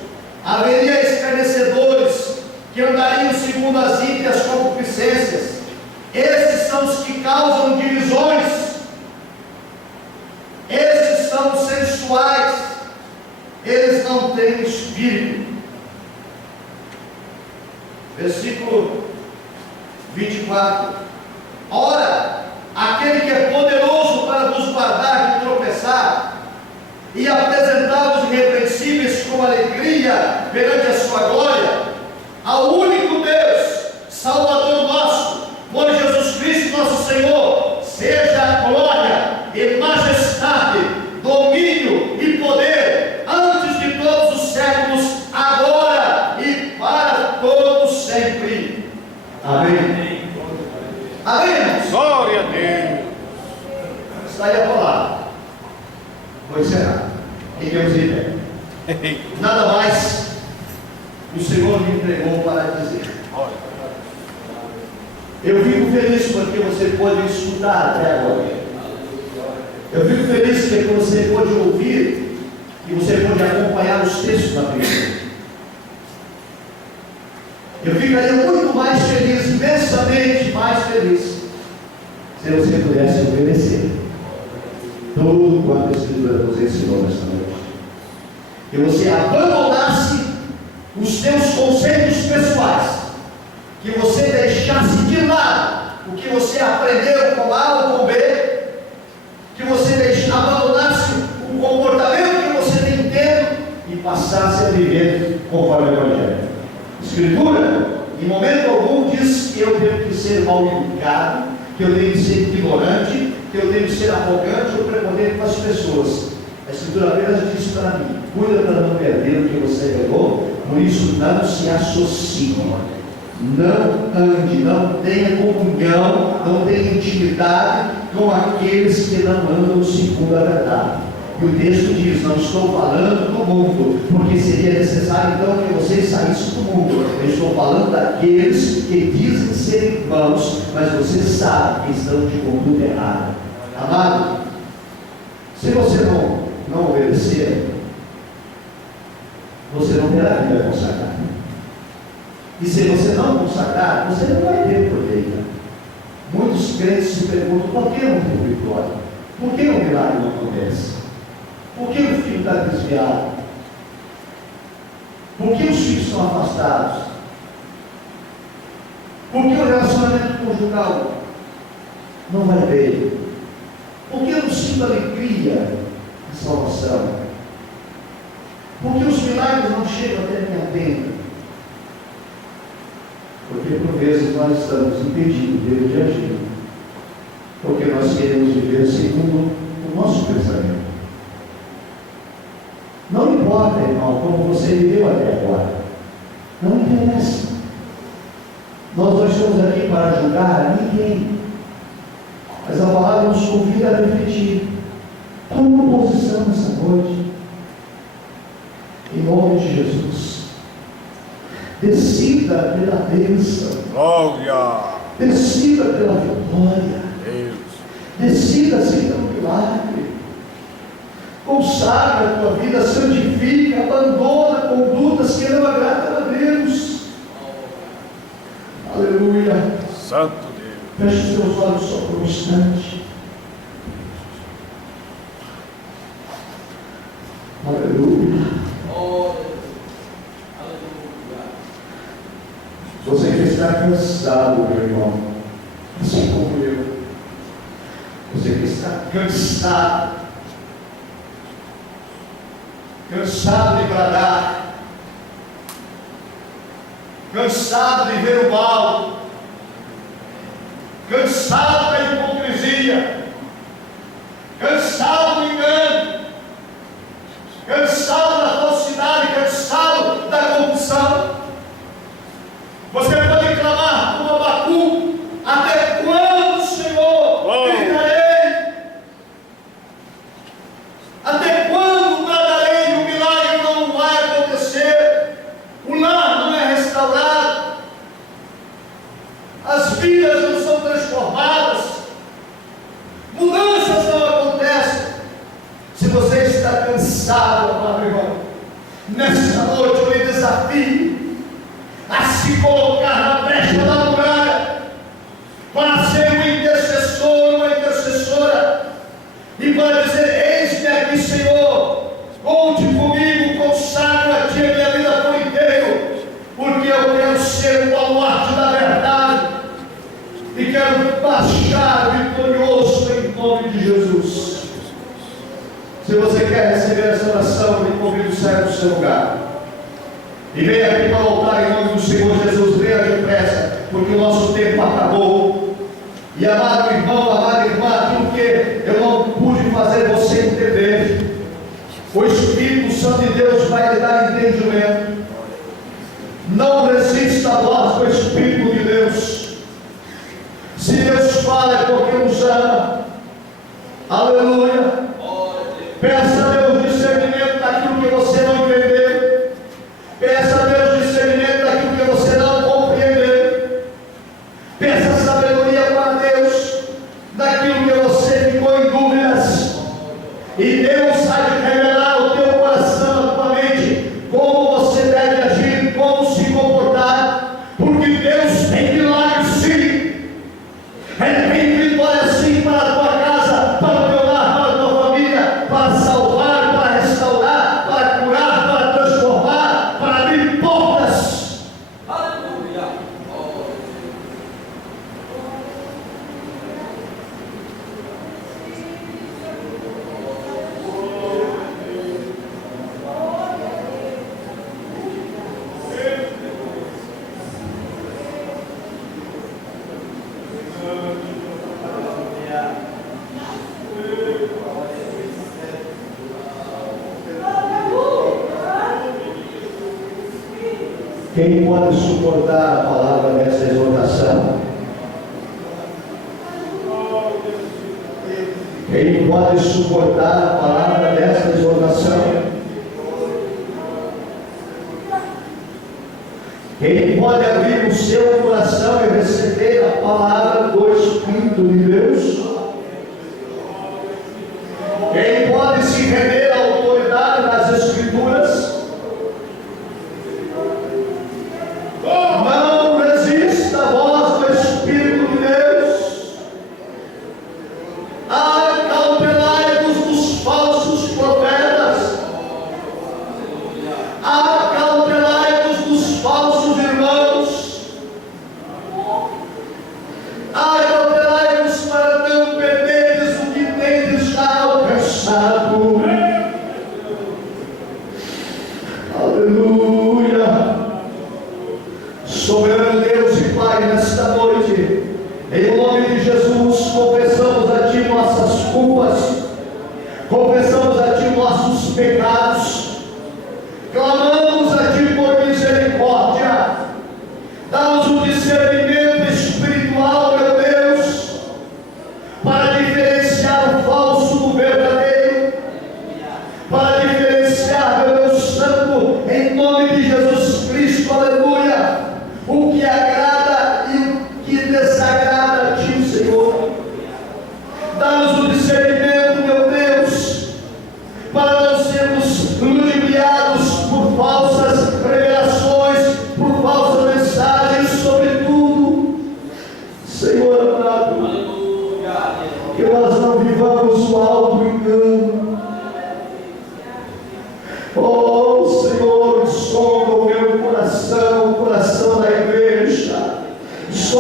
haveria escarnecedores que andariam segundo as ímpias concupiscências. Esses são os que causam divisões, esses são os sensuais, eles não têm espírito. Versículo 24: ora, aquele que é poderoso para vos guardar de tropeçar e apresentá-los irrepreensíveis com alegria perante a sua glória, ao único Deus, Salvador nosso, por Jesus Cristo nosso Senhor, seja glória e majestade, domínio e poder, antes de todos os séculos, agora e para todos sempre. Amém. Amém. Glória a Deus. Está aí a palavra. Vou encerrar. Fiquemos em pé. Nada mais o Senhor me entregou para dizer. Eu fico feliz porque você pode escutar até agora. Eu fico feliz porque você pode ouvir e você pode acompanhar os textos da Bíblia. Eu ficaria muito mais feliz, imensamente mais feliz, se você pudesse obedecer tudo quanto a Escritura nos ensinou nesta noite. Que você abandonasse os teus conceitos pessoais, que você deixasse de lado o que você aprendeu com A ou com B, que você abandonasse o comportamento que você tem tido e passasse a viver conforme o Evangelho. Escritura, em momento algum, diz que eu tenho que ser mal educado, que eu tenho que ser ignorante, que eu tenho que ser arrogante ou prepotente com as pessoas. A Escritura apenas diz para mim: cuida para não perder o que você ganhou, por isso não se associe, não ande, não tenha comunhão, não tenha intimidade com aqueles que não andam segundo a verdade. E o texto diz: não estou falando do mundo, porque seria necessário então que vocês saíssem do mundo. Eu estou falando daqueles que dizem ser irmãos, mas você sabe que estão de conduta errada. Amado, se você não obedecer, você não terá vida consagrada. E se você não consagrar, você não vai ter colheita. Muitos crentes se perguntam: por que não tem vitória? Por que o milagre não acontece? Por que o filho está desviado? Por que os filhos estão afastados? Por que o relacionamento conjugal não vai bem? Por que eu não sinto alegria de salvação? Por que os milagres não chegam até a minha tenda? Porque por vezes nós estamos impedindo Deus de agir, porque nós queremos viver segundo o nosso pensamento. Não importa, irmão, como você viveu até agora, não interessa. Nós não estamos aqui para julgar ninguém, mas a palavra nos convida a refletir. Como posição essa noite? Em nome de Jesus, decida pela bênção, Glória. decida pela vitória, Deus. decida-se milagre. Consagra a tua vida, santifica, abandona condutas que não agradam a Deus. Aleluia. Santo Deus. Feche os teus olhos só por um instante. Aleluia. Você que está cansado, meu irmão, assim como eu. Você que está cansado de bradar, cansado de ver o mal, cansado da hipocrisia, cansado do engano, cansado da falsidade, cansado da corrupção. Você pode clamar como Abacuque: até quando, Senhor, gritarei? Até quando bradarei e o milagre não vai acontecer? O lar não é restaurado, as vidas não são transformadas, mudanças não acontecem. Se você está cansado, amado irmão, nessa noite eu lhe desafio a se colocar na brecha da muralha para ser um intercessor, uma intercessora, e para dizer: eis-me aqui, Senhor, conte comigo, consagro a Ti a minha vida por inteiro, porque eu quero ser o baluarte da verdade e quero baixar vitorioso em nome de Jesus. Se você quer receber essa oração, eu lhe convido a sair do seu lugar e venha aqui para o altar em nome do Senhor Jesus. Venha depressa, porque o nosso tempo acabou. E amado irmão, amada irmã, aquilo que eu não pude fazer você entender, o Espírito Santo de Deus vai lhe dar entendimento. Não resista a voz do Espírito de Deus. Se Deus fala é porque nos ama. Aleluia. Peça a Deus discernimento daquilo que você não entendeu. Peça a Deus discernimento daquilo que você não compreendeu. Peça sabedoria para Deus daquilo que você ficou em dúvidas. E Deus há de revelar ao teu coração, à tua mente, como você deve agir, como se comportar. Porque Deus tem milagre sim. Ele tem vitória sim para a tua casa, para o teu lar, para a tua família, para salvar, para restaurar, para curar, para transformar, para abrir portas. Aleluia. Quem pode suportar a palavra dessa exortação? Quem pode suportar a palavra dessa exortação? Quem pode abrir o seu coração e receber a palavra do Espírito de Deus? Quem pode se render à autoridade das Escrituras? Não resista à voz do Espírito de Deus. Acautelai-vos dos falsos profetas. Acautelai-vos dos falsos irmãos.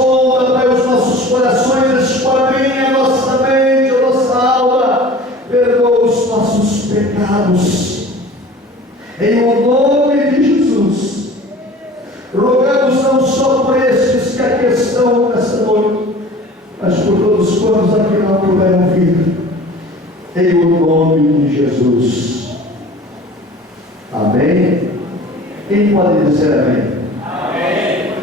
sonda, Pai, os nossos corações, esquadrinha a nossa mente, a nossa alma, perdoa os nossos pecados. Em o nome de Jesus, rogamos não só por estes que aqui estão nessa noite, mas por todos quantos aqui não puderam vir. Em o nome de Jesus. Amém? Quem pode dizer amém? Amém.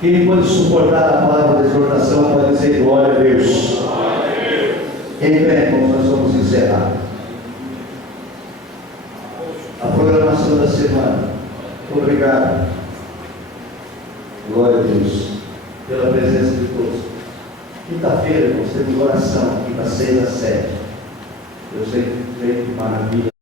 Quem pode suportar a palavra de exortação pode dizer glória a Deus. Em pé, irmãos, nós vamos encerrar a programação da semana. Obrigado. Glória a Deus pela presença de todos. Quinta-feira, irmãos, temos oração, quinta, 6 às 7. Eu sei que maravilha.